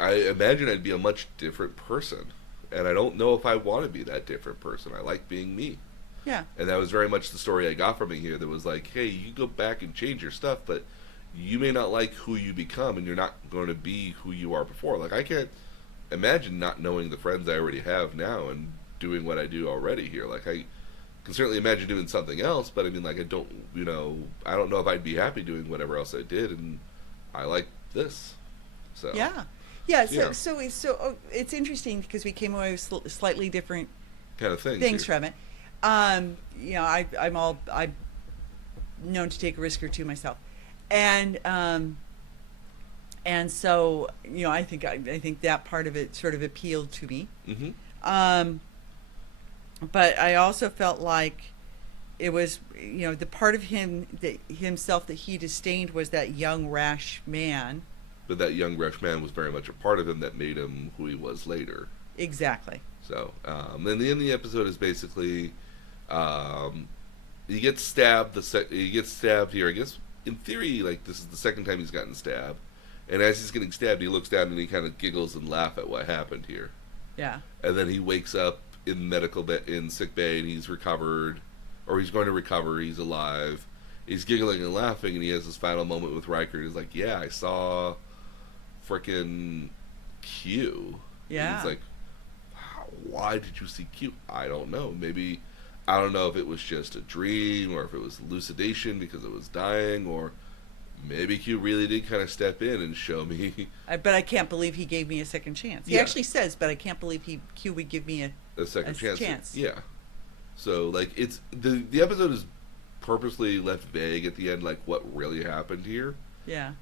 I imagine I'd be a much different person. And I don't know if I want to be that different person. I like being me. Yeah. And that was very much the story I got from it here. That was hey, you can go back and change your stuff, but you may not like who you become, and you're not going to be who you are before. I can't imagine not knowing the friends I already have now and doing what I do already here. I can certainly imagine doing something else, but I mean, I don't know if I'd be happy doing whatever else I did, and I like this. So So it's interesting because we came away with slightly different kind of things from it. I'm known to take a risk or two myself, and so I think that part of it sort of appealed to me. Mm-hmm. But I also felt like it was, the part of himself that he disdained was that young, rash man. But that young, rash man was very much a part of him that made him who he was later. Exactly. So, and the end of the episode is basically, he gets stabbed. He gets stabbed here. I guess in theory, this is the second time he's gotten stabbed. And as he's getting stabbed, he looks down and he kind of giggles and laughs at what happened here. Yeah. And then he wakes up in sick bay, and he's recovered, or he's going to recover. He's alive. He's giggling and laughing, and he has this final moment with Riker. He's like, "Yeah, I saw frickin' Q," Yeah. It's like, why did you see Q? I don't know. Maybe, I don't know if it was just a dream or if it was elucidation because it was dying, or maybe Q really did kind of step in and show me But I can't believe he gave me a second chance. He Yeah. actually says, but I can't believe Q would give me a second a chance. Yeah. So like it's the episode is purposely left vague at the end, like what really happened here. Yeah.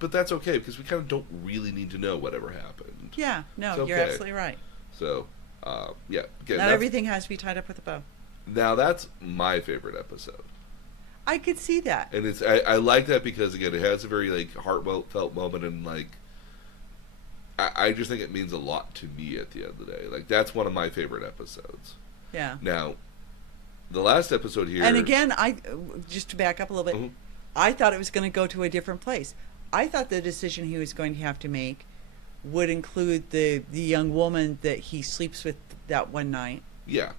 But that's okay because we kind of don't really need to know whatever happened. Yeah. No, It's you're okay. absolutely right. So, yeah. Again, Not everything has to be tied up with a bow. Now that's my favorite episode, I could see that. and it's I like that because again it has a very like heartfelt moment, and like I just think it means a lot to me at the end of the day. Like that's one of my favorite episodes. Yeah. Now, the last episode here, And again, I just to back up a little bit, Mhm. I thought it was going to go to a different place. I thought the decision he was going to have to make would include the young woman that he sleeps with that one night. yeah,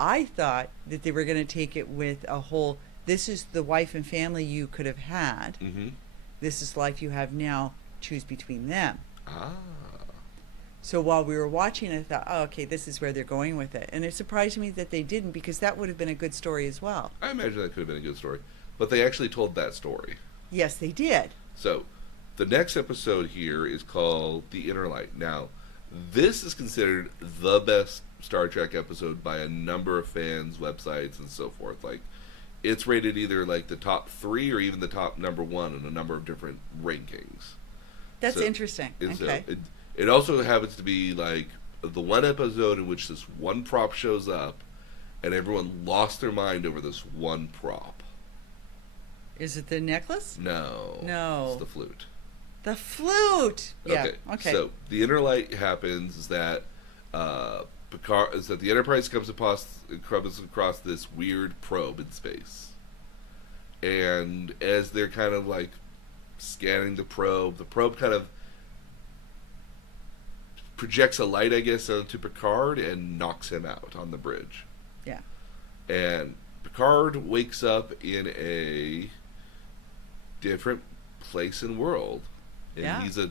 I thought that they were going to take it with a whole, this is the wife and family you could have had. mm-hmm. This is life you have now. Choose between them. Ah, So while we were watching, I thought, oh, okay, this is where they're going with it. And it surprised me that they didn't, because that would have been a good story as well. I imagine that could have been a good story, but they actually told that story. Yes, they did. So, the next episode here is called The Inner Light. Now, this is considered the best Star Trek episode by a number of fans, websites, and so forth. Like, it's rated either like the top 3 or even the top number 1 in a number of different rankings. That's So, interesting. Okay. It also happens to be like the one episode in which this one prop shows up, and everyone lost their mind over this one prop. Is it the necklace? No. No. It's the flute. The flute. Yeah. Okay. So the inner light happens is that Picard is that the Enterprise comes across this weird probe in space, and as they're kind of like scanning the probe kind of projects a light, I guess, onto Picard and knocks him out on the bridge. Yeah. And Picard wakes up in a different place and world, and Yeah. he's a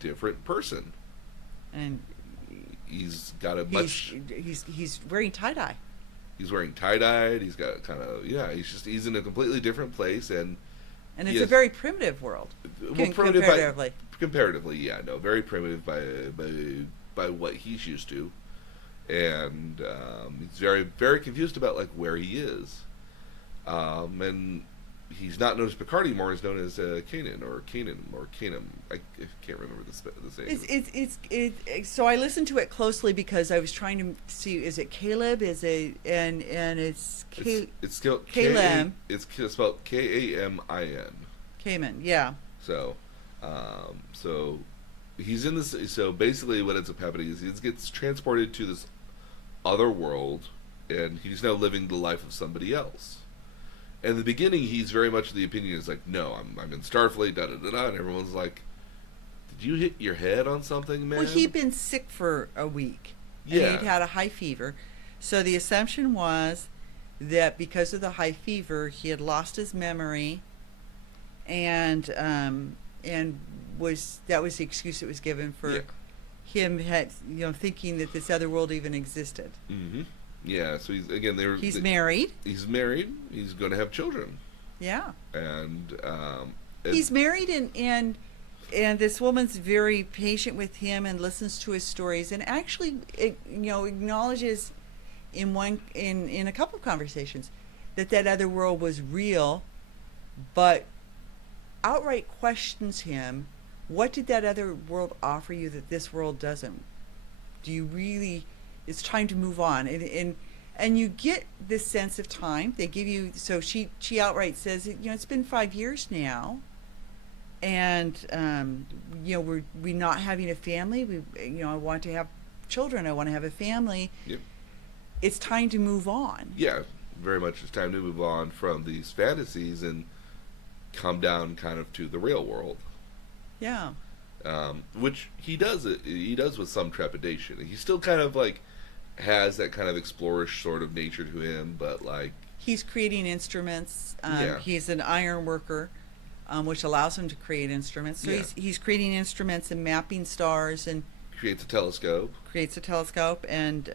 different person. And He's got a much. he's wearing tie dye. He's wearing tie dyed. He's got kind of he's in a completely different place, and And he it's a is- very primitive world. primitive Comparatively. comparatively, yeah, no, very primitive by what he's used to, and he's very very confused about like where he is, and he's not known as Picard anymore. He's known as Kanan or Kanam. I can't remember the name. So I listened to it closely because I was trying to see, is it Caleb? Is it and it's It's spelled Kalem. It's spelled Kamin. Cayman? Yeah. So, so he's in this. So basically, what ends up happening is he gets transported to this other world, and he's now living the life of somebody else. In the beginning, he's very much of the opinion is like, no, I'm in Starfleet, da da da da, and everyone's like, did you hit your head on something, man? Well, he'd been sick for a week. Yeah. And he'd had a high fever. So the assumption was that because of the high fever, he had lost his memory, and that was the excuse that was given for him thinking that this other world even existed. Mm-hmm. Yeah. So he's Married. He's married. He's going to have children. Yeah. And He's married, and this woman's very patient with him and listens to his stories, and actually acknowledges in a couple of conversations that other world was real, but outright questions him. What did that other world offer you that this world doesn't? Do you really? It's time to move on, and you get this sense of time. They give you, so she outright says, it's been 5 years now, and we're not having a family. I want to have children. I want to have a family. Yep. It's time to move on. Yeah, very much. It's time to move on from these fantasies and come down kind of to the real world. Yeah. Which he does. He does with some trepidation. He still kind of like has that kind of explorish sort of nature to him, but like he's creating instruments. Yeah. He's an iron worker, which allows him to create instruments. So Yeah. he's creating instruments and mapping stars and creates a telescope. And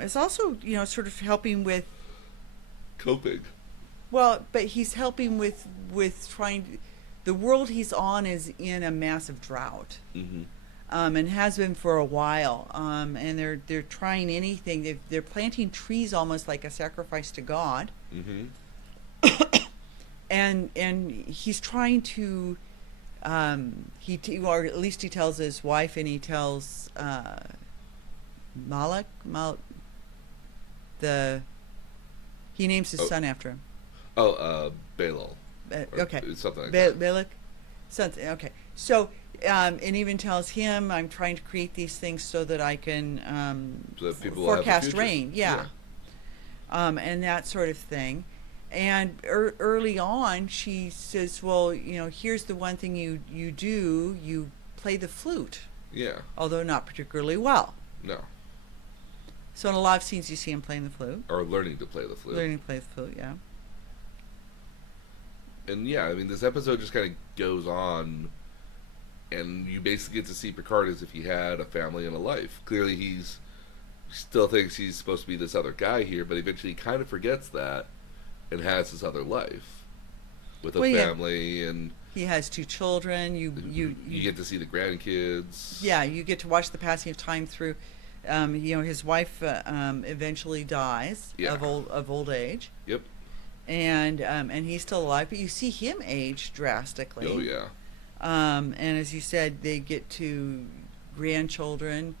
is also, sort of helping with, Coping. well, but he's helping with trying. The world he's on is in a massive drought, Mm-hmm. and has been for a while. And they're trying anything. They're planting trees almost like a sacrifice to God. Mm-hmm. And he's trying to, or at least he tells his wife, and he tells he names his son after him. Balal. Okay. Something like that. Balak? Something, okay. So, and even tells him, I'm trying to create these things so that I can So that people will have a forecast future. rain. Yeah. And that sort of thing. And early on, she says, well, here's the one thing you do. You play the flute, Yeah. although not particularly well. No. So in a lot of scenes, you see him playing the flute. Or learning to play the flute. Learning to play the flute, yeah. And yeah, I mean, this episode just kind of goes on, and you basically get to see Picard as if he had a family and a life. Clearly, he's still thinks he's supposed to be this other guy here, but eventually he kind of forgets that and has this other life with a family, and he has 2 children. You get to see the grandkids. Yeah, you get to watch the passing of time through. His wife eventually dies of old age. Yep. And he's still alive, but you see him age drastically. Oh yeah. And as you said, they get to grandchildren.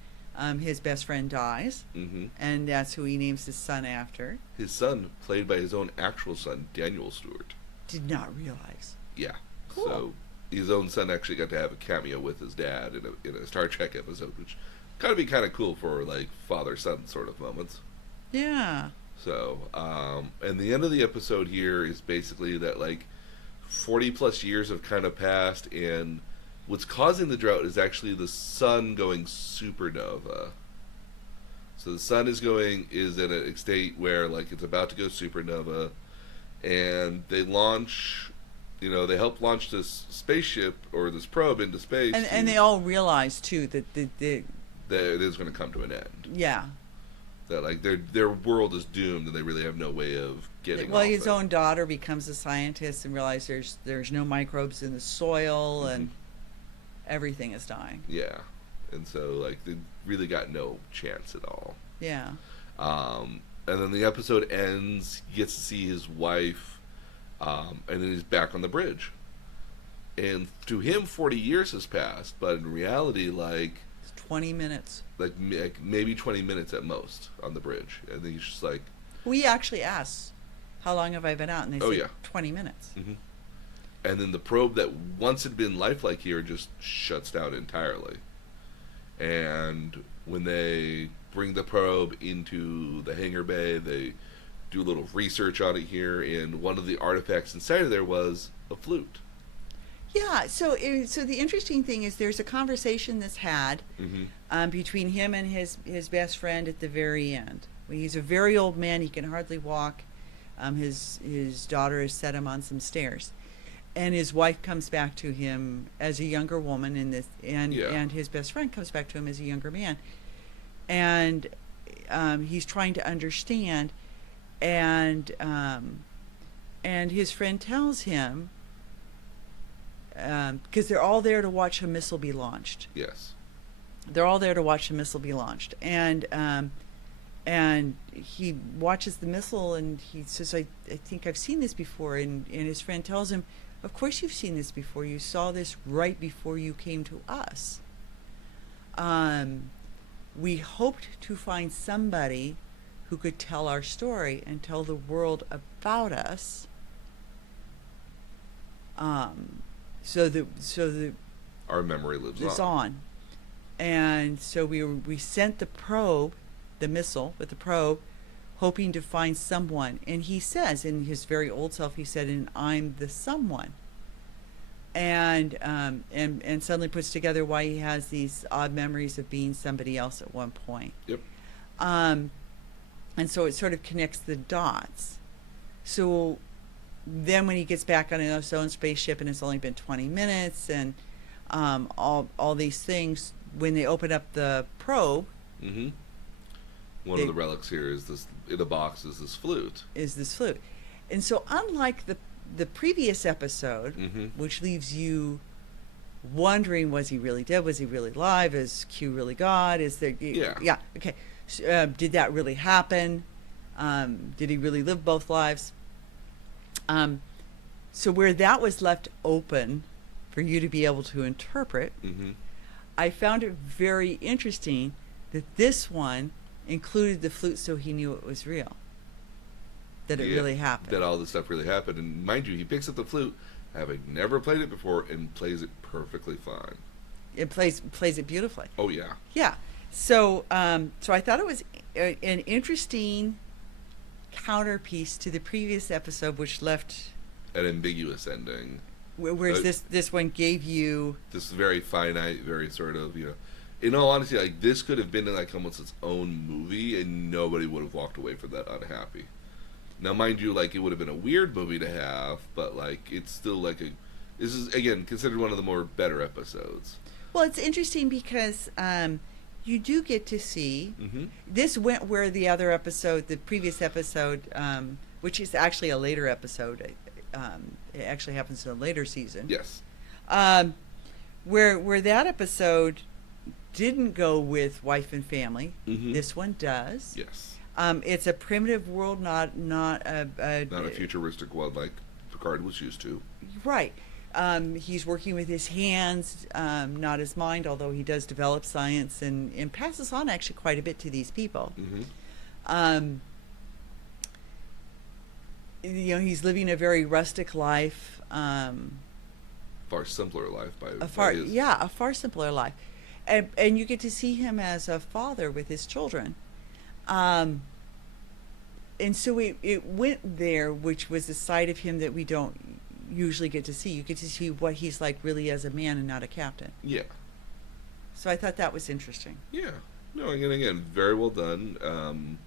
His best friend dies, Mm-hmm. and that's who he names his son after. His son, played by his own actual son, Daniel Stewart. Did not realize. Yeah. Cool. So his own son actually got to have a cameo with his dad in a Star Trek episode, which gotta be kind of cool for like father-son sort of moments. Yeah. So, and the end of the episode here is basically that like 40 plus years have kind of passed, and what's causing the drought is actually the sun going supernova. So the sun is in a state where like it's about to go supernova, and they help launch this spaceship or this probe into space. And they all realize too that that it is going to come to an end. yeah. That like their world is doomed, and they really have no way of getting. Well, off his it. own daughter becomes a scientist and realizes there's no microbes in the soil, and everything is dying. Yeah, and so like they really got no chance at all. Yeah. And then the episode ends. He gets to see his wife, and then he's back on the bridge. And to him, 40 years has passed, but in reality, like 20 minutes. like maybe 20 minutes at most on the bridge. And then he's just like, We actually asked, how long have I been out? And they said 20 minutes. mm-hmm. And then the probe that once had been lifelike here just shuts down entirely. And when they bring the probe into the hangar bay, they do a little research on it here, and one of the artifacts inside of there was a flute. Yeah, so the interesting thing is there's a conversation that's had between him and his best friend at the very end. He's a very old man; he can hardly walk. His daughter has set him on some stairs, and his wife comes back to him as a younger woman and his best friend comes back to him as a younger man, and he's trying to understand, and his friend tells him. Because they're all there to watch a missile be launched. Yes. They're all there to watch a missile be launched, and he watches the missile, and he says, "I think I've seen this before." And his friend tells him, "Of course you've seen this before. You saw this right before you came to us. We hoped to find somebody who could tell our story and tell the world about us." So the Our memory lives on. And so we sent the probe, the missile with the probe, hoping to find someone. And he says, in his very old self, he said, "And I'm the someone." And suddenly puts together why he has these odd memories of being somebody else at one point. Yep. And so it sort of connects the dots. So then when he gets back on his own spaceship, and it's only been 20 minutes, and all these things. When they open up the probe, Mm-hmm. One of the relics here is this, in a box, is this flute. and so unlike the previous episode, Mm-hmm. which leaves you wondering, was he really dead? Was he really alive? Is Q really God? Is there? Yeah. Okay. Did that really happen? Did he really live both lives? So where that was left open for you to be able to interpret, Mm-hmm. I found it very interesting that this one included the flute, so he knew it was real, that it really happened. That all this stuff really happened. And mind you, he picks up the flute, having never played it before, and plays it perfectly fine. It plays it beautifully. Oh, yeah. Yeah. So so I thought it was an interesting counterpiece to the previous episode, which left, An ambiguous ending. whereas this one gave you, This very finite, very sort of, in all honesty, like, this could have been like almost its own movie, and nobody would have walked away from that unhappy. Now, mind you, like, it would have been a weird movie to have, but, like, it's still like this is, again, considered one of the more better episodes. well, it's interesting because you do get to see, Mm-hmm. this went where the other episode, the previous episode, which is actually a later episode, it actually happens in a later season. Yes. Where that episode didn't go with wife and family. Mm-hmm. This one does. Yes. It's a primitive world, not a Not a futuristic one like Picard was used to. right. He's working with his hands, not his mind, although he does develop science and passes on actually quite a bit to these people. Mm-hmm. He's living a very rustic life. Far simpler life by A far his... simpler life, and you get to see him as a father with his children, and so it went there, which was a side of him that we don't usually get to see. You get to see what he's like really as a man and not a captain. Yeah. So I thought that was interesting. Yeah. No, again, very well done.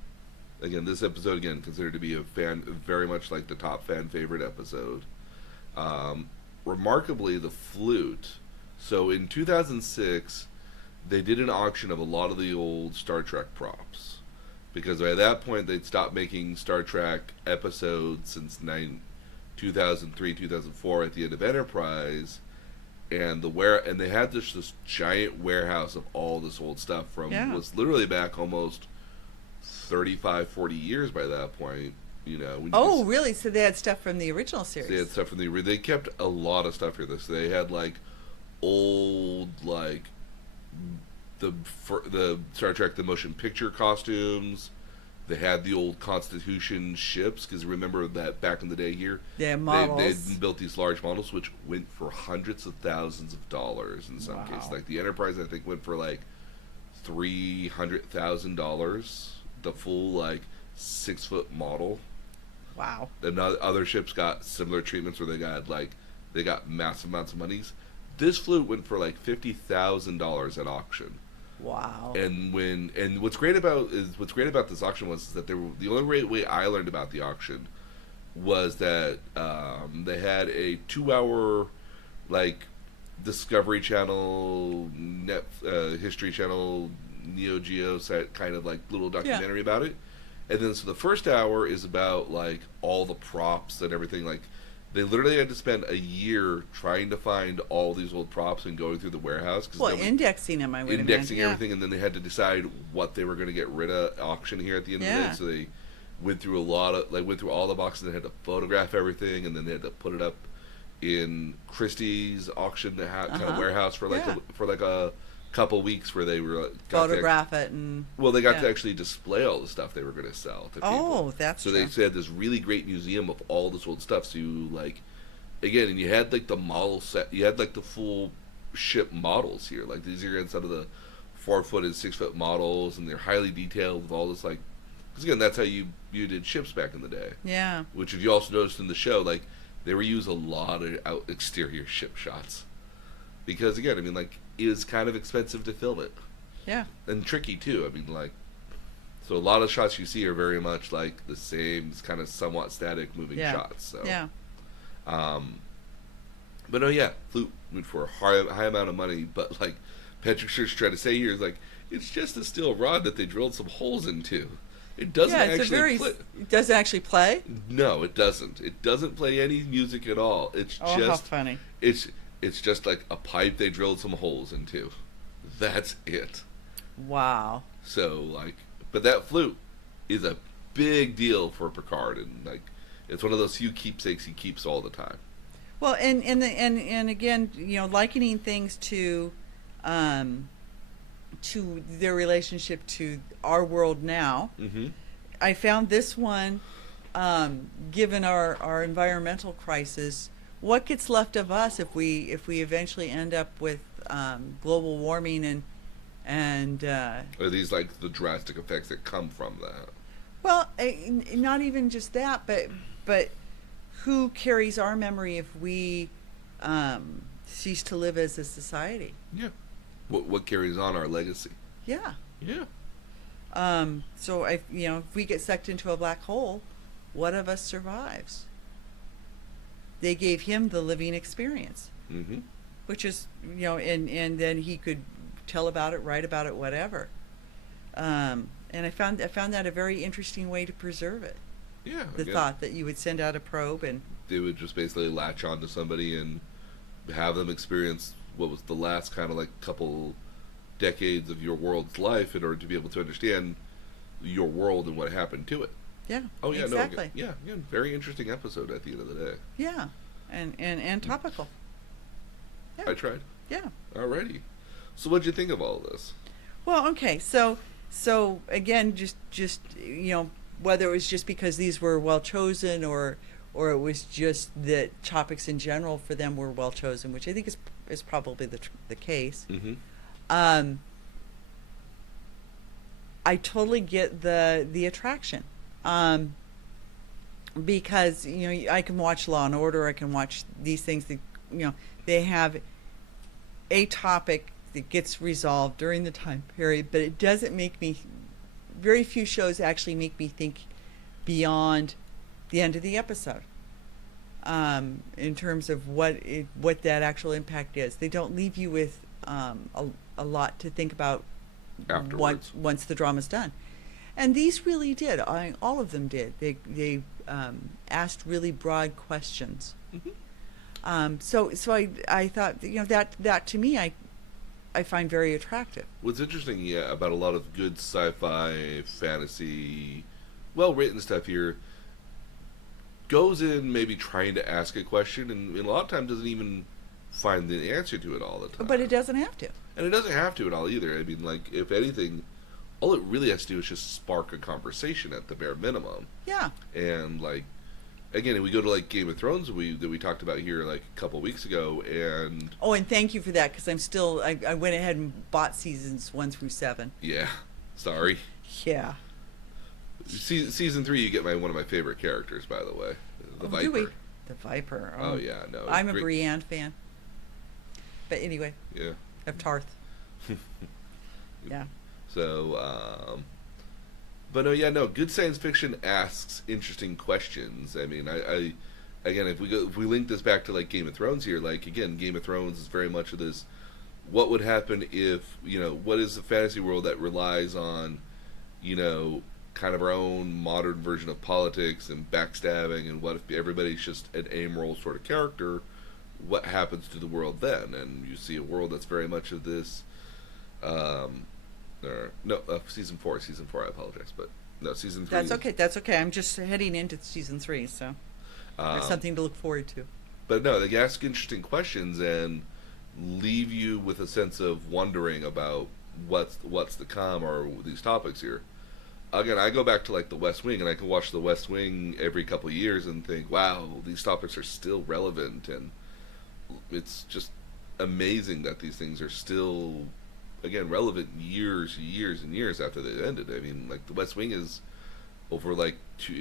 Again, this episode, considered to be very much like the top fan favorite episode. Remarkably, the flute. So in 2006, they did an auction of a lot of the old Star Trek props. Because by that point, they'd stopped making Star Trek episodes since 2003, 2004 at the end of Enterprise. And they had this giant warehouse of all this old stuff was literally back almost 35, 40 years by that point. Oh, really? So they had stuff from the original series. They had stuff from they kept a lot of stuff here. So they had like old, like the Star Trek the motion picture costumes. They had the old Constitution ships, because remember that back in the day here, models. They built these large models which went for hundreds of thousands of dollars in some cases. Like the Enterprise, I think, went for like $300,000. The full like 6-foot model. Wow. And other ships got similar treatments where they got massive amounts of monies. This flute went for like $50,000 at auction. Wow. And what's great about this auction was that the only way I learned about the auction was that they had a 2-hour like Discovery Channel, History Channel, Neo Geo set kind of like little documentary about it. And then so the first hour is about like all the props and everything. Like they literally had to spend a year trying to find all these old props and going through the warehouse. Indexing them, I would imagine. Indexing everything, and then they had to decide what they were going to get rid of auction here at the end of the day. So they went through went through all the boxes and they had to photograph everything, and then they had to put it up in Christie's auction kind of warehouse for like a couple weeks where they were photograph it and they got to actually display all the stuff they were going to sell to people. Oh, that's so true. They had this really great museum of all this old stuff. So you and you had like the model set, you had like the full ship models here. Like these are some of the 4-foot and 6-foot models, and they're highly detailed with all this because again, that's how you did ships back in the day. Yeah. Which if you also noticed in the show, like they were used a lot of exterior ship shots. Because again, it is kind of expensive to film it. Yeah. And tricky too. So a lot of shots you see are very much like the same kind of somewhat static moving shots. So yeah. But no, flute for a high amount of money, but like Patrick Stewart's trying to say here is like it's just a steel rod that they drilled some holes into. It doesn't actually play. It doesn't actually play? No, it doesn't. It doesn't play any music at all. It's Oh, just how funny. it's just like a pipe they drilled some holes into. That's it. Wow. So like, but that flute is a big deal for Picard, and like, it's one of those few keepsakes he keeps all the time. Well, and again, likening things to their relationship to our world now. Mm-hmm. I found this one, given our environmental crisis, what gets left of us if we eventually end up with global warming and Are these like the drastic effects that come from that? well, not even just that, but who carries our memory if we cease to live as a society? Yeah. What carries on our legacy? Yeah. Yeah. So if we get sucked into a black hole, what of us survives? They gave him the living experience, Mm-hmm. which is and then he could tell about it, write about it, whatever. And I found that a very interesting way to preserve it. Yeah. The thought that you would send out a probe and they would just basically latch on to somebody and have them experience what was the last kind of like couple decades of your world's life in order to be able to understand your world and what happened to it. yeah. Oh yeah, exactly. no, again, very interesting episode at the end of the day. Yeah, and topical. Yeah. I tried. Yeah. Alrighty. So what'd you think of all of this? Well, okay, so again, just whether it was just because these were well chosen, or it was just that topics in general for them were well chosen, which I think is probably the case. Mm-hmm. I totally get the attraction, because I can watch Law and Order, I can watch these things that they have a topic that gets resolved during the time period, but it doesn't make me. Very few shows actually make me think beyond the end of the episode. In terms of what that actual impact is, they don't leave you with a lot to think about Afterwards. once the drama's done. And these really did. All of them did. They asked really broad questions. Mm-hmm. So I thought that to me I find very attractive. What's interesting, yeah, about a lot of good sci-fi, fantasy, well-written stuff here, goes in maybe trying to ask a question, and a lot of times doesn't even find the answer to it all the time. But it doesn't have to. And it doesn't have to at all either. I mean, like, if anything, all it really has to do is just spark a conversation at the bare minimum. Yeah. And, like, again, if we go to, like, Game of Thrones that we talked about here, like, a couple weeks ago, and... Oh, and thank you for that, because I went ahead and bought seasons 1 through 7. Yeah. Sorry. Yeah. Season 3, you get one of my favorite characters, by the way. The Viper. Do we? The Viper. Oh, yeah, no. I'm a Brienne fan. But anyway, Yeah. of Tarth. Yeah. So, but no, yeah, no. Good science fiction asks interesting questions. I mean, I again, if we link this back to like Game of Thrones here, like again, Game of Thrones is very much of this. What would happen if what is the fantasy world that relies on, kind of our own modern version of politics and backstabbing, and what if everybody's just an amoral sort of character? What happens to the world then? And you see a world that's very much of this. Season 4. I apologize, but no, season 3. That's okay. I'm just heading into season 3, so there's something to look forward to. But no, they ask interesting questions and leave you with a sense of wondering about what's to come or these topics here. Again, I go back to like The West Wing, and I can watch The West Wing every couple of years and think, wow, these topics are still relevant, and it's just amazing that these things are still, again, relevant years and years after they ended. I mean, like The West Wing is over like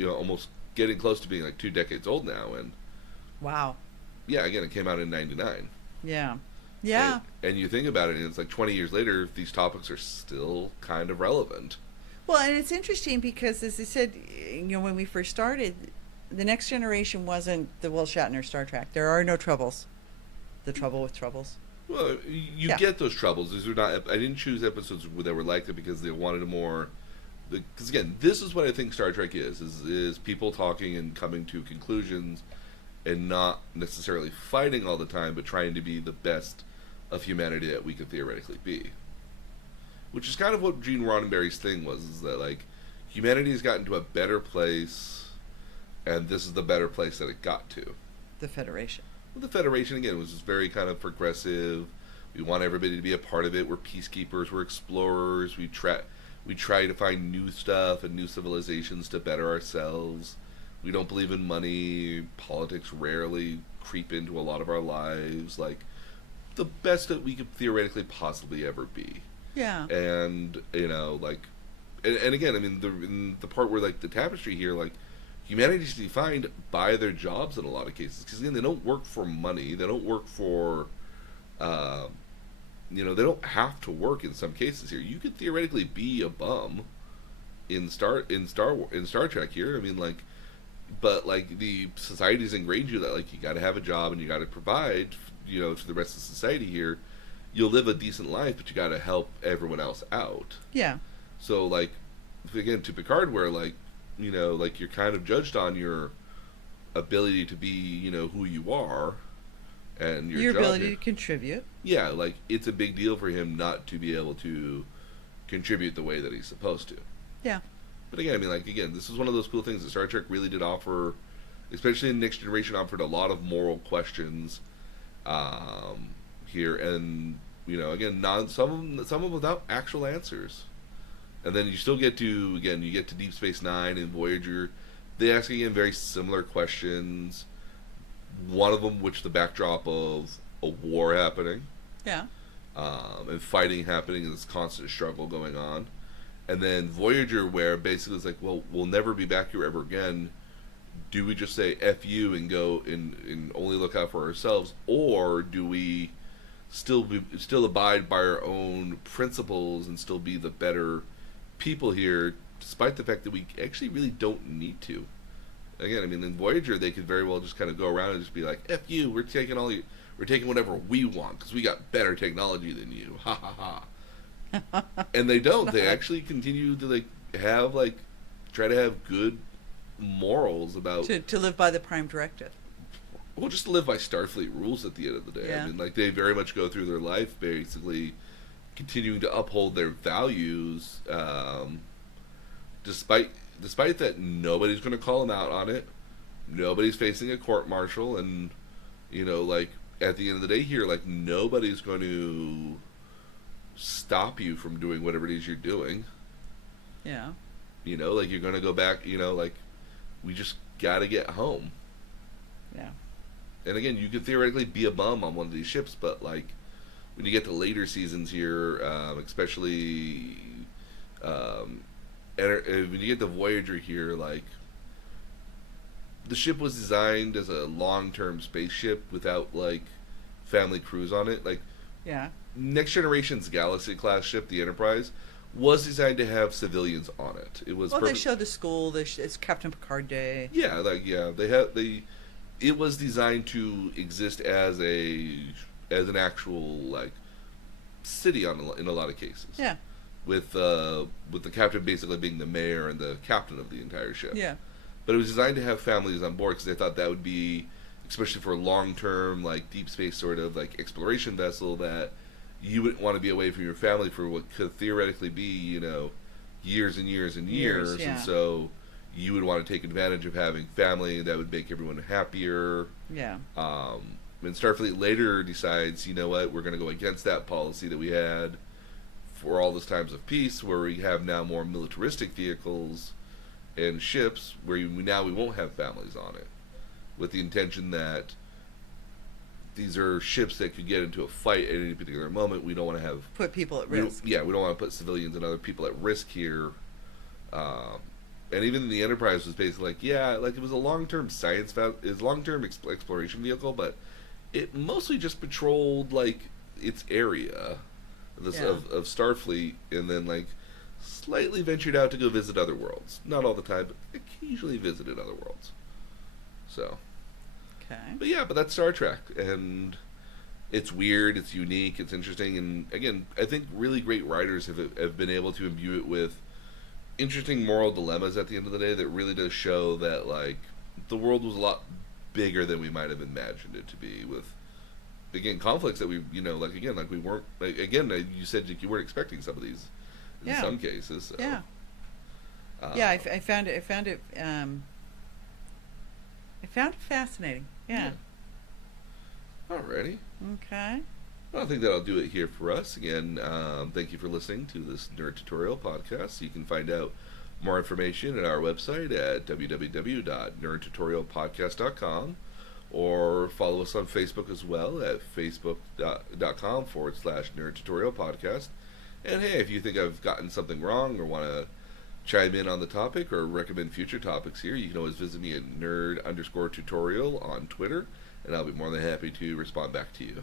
almost getting close to being like 2 decades old now, and Wow. yeah, again, it came out in '99. Yeah. And you think about it, and it's like 20 years later, these topics are still kind of relevant. Well, and it's interesting because, as I said, when we first started, the Next Generation wasn't the Will Shatner Star Trek. There are no troubles. The trouble with troubles. Well, you Yeah. get those troubles. These are not. I didn't choose episodes that were like that because they wanted a more. Because again, this is what I think Star Trek is people talking and coming to conclusions, and not necessarily fighting all the time, but trying to be the best of humanity that we could theoretically be. Which is kind of what Gene Roddenberry's thing was, is that like humanity has gotten to a better place, and this is the better place that it got to. The Federation. Well, the Federation again was just very kind of progressive. We want everybody to be a part of it. We're peacekeepers. We're explorers. We try to find new stuff and new civilizations to better ourselves. We don't believe in money. Politics rarely creep into a lot of our lives. Like the best that we could theoretically possibly ever be. Yeah. And like, and again, I mean, in the part where like the tapestry here, like humanity is defined by their jobs in a lot of cases. Because again, they don't work for money. They don't work for, they don't have to work in some cases here. You could theoretically be a bum in Star Trek here. I mean, like, but like the society's ingrained you that like you got to have a job and you got to provide, to the rest of society here. You'll live a decent life, but you got to help everyone else out. Yeah. So like, again, to Picard, where like, like you're kind of judged on your ability to be, who you are, and your job ability here. to contribute. Yeah, like it's a big deal for him not to be able to contribute the way that he's supposed to. Yeah. But again, I mean, like again, this is one of those cool things that Star Trek really did offer, especially in Next Generation, offered a lot of moral questions here, and again, some of them without actual answers. And then you still get to Deep Space Nine and Voyager. They ask again very similar questions. One of them, which the backdrop of a war happening, Yeah. and fighting happening, and this constant struggle going on. And then Voyager, where basically it's like, well, we'll never be back here ever again. Do we just say F you and go and only look out for ourselves, or do we still abide by our own principles and still be the better people here, despite the fact that we actually really don't need to? Again, I mean, in Voyager, they could very well just kind of go around and just be like, F you, we're taking whatever we want because we got better technology than you. Ha ha ha. And they don't. They actually continue to try to have good morals about To live by the Prime Directive. well, just to live by Starfleet rules at the end of the day. Yeah. I mean, like they very much go through their life basically continuing to uphold their values, despite that nobody's going to call them out on it. Nobody's facing a court martial, and like at the end of the day here, like nobody's going to stop you from doing whatever it is you're doing. Yeah. Like you're going to go back. Like we just got to get home. Yeah. And again, you could theoretically be a bum on one of these ships, but like when you get to later seasons here, especially when you get to Voyager here, like the ship was designed as a long-term spaceship without like family crews on it. Like Yeah. Next Generation's Galaxy class ship, the Enterprise, was designed to have civilians on it. It was Well, they showed the school. It's Captain Picard Day. yeah, it was designed to exist as an actual like city in a lot of cases. Yeah. With the captain basically being the mayor and the captain of the entire ship. Yeah. But it was designed to have families on board because they thought that would be, especially for a long-term like deep space sort of like exploration vessel, that you wouldn't want to be away from your family for what could theoretically be years and years and years, yeah. and so you would want to take advantage of having family that would make everyone happier. Yeah. And Starfleet later decides, you know what, we're going to go against that policy that we had for all those times of peace, where we have now more militaristic vehicles and ships where we won't have families on it, with the intention that these are ships that could get into a fight at any particular moment. We don't want to have Put people at risk. we don't want to put civilians and other people at risk here. And even the Enterprise was basically like, yeah, like it was a long-term exploration vehicle, but it mostly just patrolled like its area of Starfleet, and then like slightly ventured out to go visit other worlds. Not all the time, but occasionally visited other worlds. So, Okay. but that's Star Trek, and it's weird, it's unique, it's interesting, and again, I think really great writers have been able to imbue it with interesting moral dilemmas at the end of the day that really does show that, like, the world was a lot bigger than we might have imagined it to be, with, again, conflicts that we, like, again, like, we weren't, like, again, you said you weren't expecting some of these in some cases. So. Yeah. I found it fascinating. Yeah. Alrighty. Okay. Well, I think that'll do it here for us. Again, thank you for listening to this Nerd Tutorial podcast. You can find out more information at our website at www.nerdtutorialpodcast.com, or follow us on Facebook as well at facebook.com/Nerd Tutorial Podcast. And hey, if you think I've gotten something wrong or want to chime in on the topic or recommend future topics here, you can always visit me at nerd_tutorial on Twitter, and I'll be more than happy to respond back to you.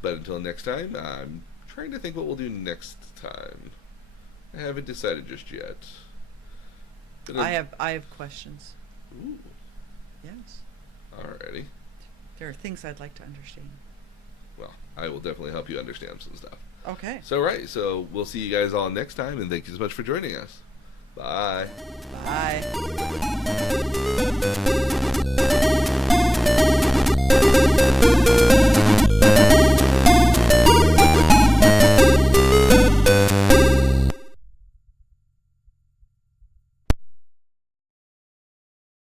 But until next time, I'm trying to think what we'll do next time. I haven't decided just yet. I have questions. Ooh. Yes. Alrighty. There are things I'd like to understand. Well, I will definitely help you understand some stuff. Okay. So we'll see you guys all next time, and thank you so much for joining us. Bye. Bye.